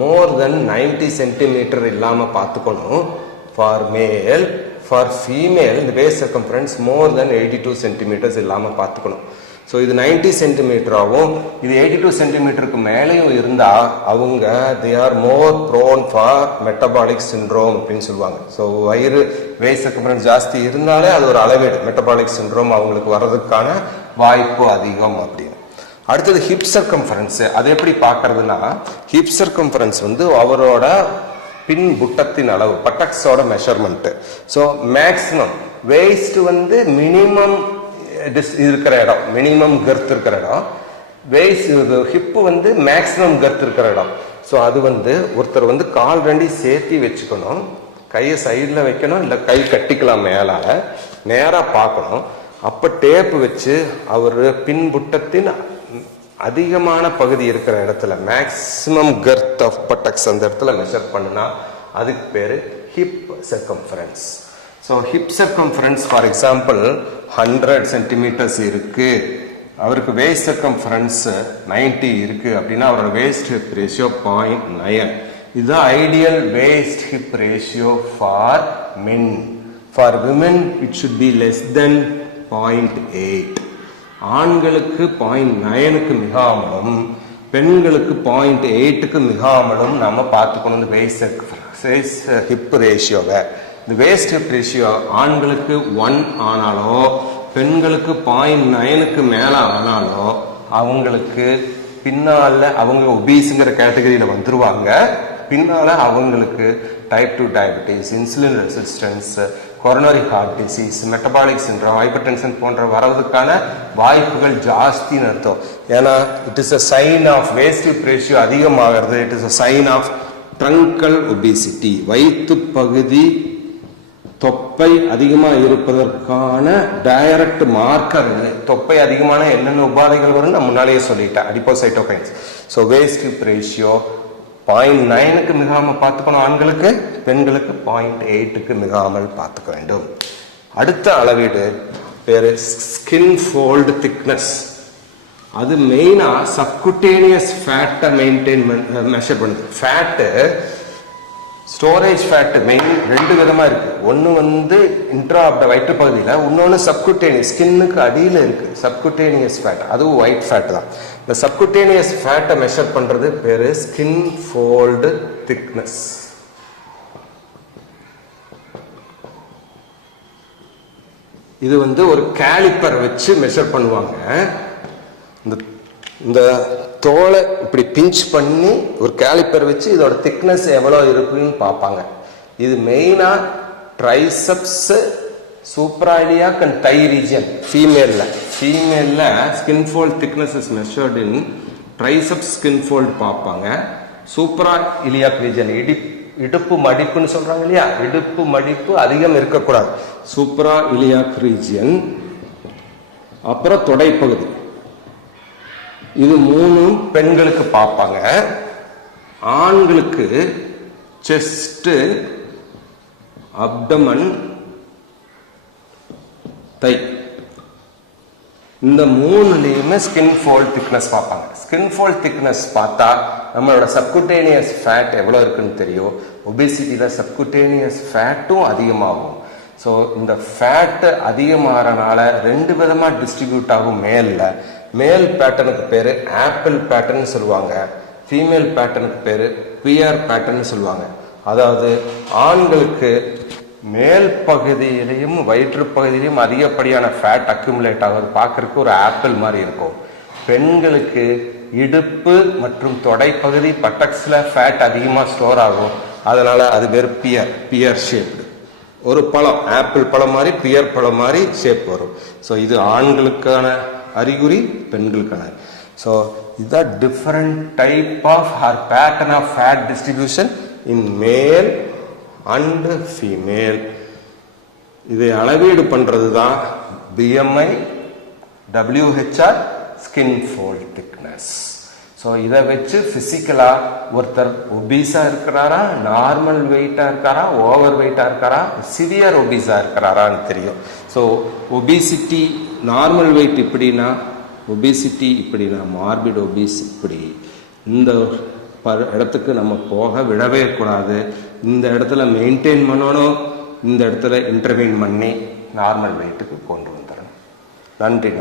மோர் தென் 90 சென்டிமீட்டர் இல்லாமல் பார்த்துக்கணும் ஃபார் மேல். ஃபார் ஃபீமேல் இந்த வேஸ்ட் சர்க்கம்ஃபரன்ஸ் மோர் தென் 82 சென்டிமீட்டர்ஸ் இல்லாமல் பார்த்துக்கணும். ஸோ இது 90 சென்டிமீட்டராகவும் இது 82 சென்டிமீட்டருக்கு மேலேயும் இருந்தால் அவங்க they are more prone for metabolic syndrome அப்படின்னு சொல்லுவாங்க. ஸோ வயிறு வேஸ்ட் சர்க்கம்ஃபரன்ஸ் ஜாஸ்தி இருந்தாலே அது ஒரு அளவீடு, மெட்டபாலிக் சிண்ட்ரோம் அவங்களுக்கு வர்றதுக்கான வாய்ப்பு அதிகம் அப்படின்னு. அடுத்தது ஹிப் சர்க்கம்ஃபரன்ஸ். அது எப்படி பார்க்கறதுனா, ஹிப் சர்க்கம்ஃபரன்ஸ் அவரோட பின் புட்டத்தின் அளவு, பட்டக்ஸோட measurement. So maximum waist minimum இருக்கிற இடம், மினிமம் கர்த் இருக்கிற இடம், வேஸ்ட் ஹிப்பு மேக்சிமம் கர்த் இருக்கிற இடம். ஸோ அது ஒருத்தர் கால் ரெண்டி சேர்த்தி வச்சுக்கணும், கையை சைடில் வைக்கணும், இல்லை கை கட்டிக்கலாம், மேலால நேராக பார்க்கணும். அப்போ டேப்பு வச்சு அவர் பின்புட்டத்தின் அதிகமான பகுதி இருக்கிற இடத்துல, மேக்சிமம் கர்த் ஆஃப் பட்டக்ஸ் அந்த இடத்துல மெஷர் பண்ணுனா அதுக்கு பேர் hip circumference. So hip circumference for example 100 centimetres இருக்கு, அவருக்கு வேஸ்ட் சர்க்கம்ஃபரன்ஸ் 90 இருக்கு அப்படின்னா அவரோட வேஸ்ட் ஹிப் ரேஷியோ 0.9. இதுதான் ideal waste hip ratio for men. For women it should be less than 0.8. ஆண்களுக்கு 0.9க்கு மிகாமலும் பெண்களுக்கு 0.8க்கு மிகாமலும் நம்ம பார்த்துக்கணும் இந்த வேஸ்ட் ஹிப் ரேஷியோவை. இந்த வேஸ்ட் ஹிப் ரேஷியோ ஆண்களுக்கு 1 ஆனாலோ பெண்களுக்கு 0.9க்கு மேலே ஆனாலோ அவங்களுக்கு பின்னால அவங்க ஒபீஸுங்கிற கேட்டகரியில் வந்துருவாங்க. பின்னால அவங்களுக்கு type 2 diabetes, insulin resistance, coronary heart disease, metabolic syndrome, hypertension போன்ற வரதுக்கான வாய்ப்புகள் ஜாஸ்தின்னு அர்த்தம். ஏன்னா it is a sign of waist hip ratio அதிகமாகிறது. It is a sign of truncal obesity. வயிற்று பகுதி தொப்பை அதிகமாக இருப்பதற்கான டைரக்ட் மார்க்கர். தொப்பை அதிகமான என்னென்ன உபாதைகள் வரும் நான் முன்னாலேயே சொல்லிட்டேன், அடிபோசைட்டோகைன்ஸ். ஸோ வேஸ்ட் ஹிப் ரேஷியோ 0.9க்கு மிகாமல் பார்த்துக்கணும் ஆண்களுக்கு, பெண்களுக்கு 0.8க்கு மிகாமல் பார்த்துக்க வேண்டும். அடுத்த அளவீடு பேரு ஸ்கின் ஃபோல்டு திக்னஸ். அது மெயினா சப்குட்டேனியஸ் ஃபேட்டை மெஷர் பண்ணுது. ஃபேட்டு ஸ்டோரேஜ் ஃபேட் மெயின் 2 விதமா இருக்கு. ஒன்று இன்ட்ரா வயிற்று பகுதியில், இன்னொன்று சப்குட்டேனியஸ் ஸ்கின்னுக்கு அடியில் இருக்கு. சப்குட்டேனியஸ் ஃபேட் அதுவும் ஒயிட் ஃபேட் தான். இந்த சப்குட்டேனியஸ் ஃபேட்டை மெஷர் பண்றது பேரு ஸ்கின் ஃபோல்டு திக்னஸ். இது ஒரு கேலிப்பர் வச்சு மெஷர் பண்ணுவாங்க. இந்த தோலை இப்படி பிஞ்ச் பண்ணி ஒரு கேலிப்பர் வச்சு இதோட திக்னஸ் எவ்வளோ இருக்குன்னு பார்ப்பாங்க. இது மெயினா triceps, suprailiac and thigh region. ஃபீமேல்ல skin fold thickness is measured in triceps skin fold பார்ப்பாங்க. சூப்ரா இலியாக் ரீஜியன், இடுப்பு மடிப்புன்னு சொல்றாங்க இல்லையா, இடுப்பு மடிப்பு அதிகம் இருக்கக்கூடாது, சூப்ரா இலியாக் ரீஜியன். அப்புறம் தொடைப்பகுதி. இது 3 பெண்களுக்கு பார்ப்பாங்க. ஆண்களுக்கு செஸ்ட், அப்டமன், தை, இந்த 3லயுமே ஸ்கின் ஃபோல்ட் திக்னஸ் பார்ப்பாங்க. ஸ்கின் ஃபோல்ட் திக்னஸ் பார்த்தா நம்மளோட சப்குட்டேனியஸ் ஃபேட் எவ்வளோ இருக்குன்னு தெரியும். ஒபேசிட்டியில் சப்குட்டேனியஸ் ஃபேட்டும் அதிகமாகும். ஸோ இந்த ஃபேட்டு அதிகமாகறனால 2 விதமாக டிஸ்ட்ரிபியூட் ஆகும். மேல் பேட்டர்னுக்கு பேரு ஆப்பிள் பேட்டர்ன் சொல்லுவாங்க. ஃபீமேல் பேட்டர்னுக்கு பேரு பியர் பேட்டர்ன் சொல்லுவாங்க. அதாவது ஆண்களுக்கு மேல் பகுதியிலையும் வயிற்று பகுதியிலையும் அதிகப்படியான ஃபேட் அக்யூமுலேட் ஆகுது, பார்க்கறதுக்கு ஒரு ஆப்பிள் மாதிரி இருக்கும். பெண்களுக்கு இடுப்பு மற்றும் தொடைப்பகுதி பட்டக்ஸ்ல ஃபேட் அதிகமாக ஸ்டோர் ஆகும். அதனால அது பேர் பியர் ஷேப்டு. ஒரு பழம், ஆப்பிள் பழம் மாதிரி பியர் பழம் மாதிரி ஷேப் வரும். ஸோ இது ஆண்களுக்கான அறிகுறி, பெண்களுக்கான. ஸோ இதுதான் different type of or pattern of fat distribution in male and female. இதை அளவீடு பண்றது தான் BMI, WHR, skin fold thickness. So இதை வச்சு பிசிக்கலா ஒருத்தர் ஒபீஸா இருக்கிறாரா, நார்மல் வெயிட்டா இருக்காரா, ஓவர் வெயிட்டா இருக்காரா, சிவியர் ஒபீஸா இருக்கிறாரான்னு தெரியும். ஸோ ஒபிசிட்டி நார்மல் வெயிட் இப்படின்னா, ஒபிசிட்டி இப்படின்னா, மார்பிட் ஒபீஸ் இப்படி. இந்த இடத்துக்கு நம்ம போக விடவே கூடாது. இந்த இடத்துல மெயின்டைன் பண்ணணும், இந்த இடத்துல இன்டர்வீன் பண்ணி நார்மல் வெயிட்டுக்கு கொண்டு வந்துடணும். நன்றி.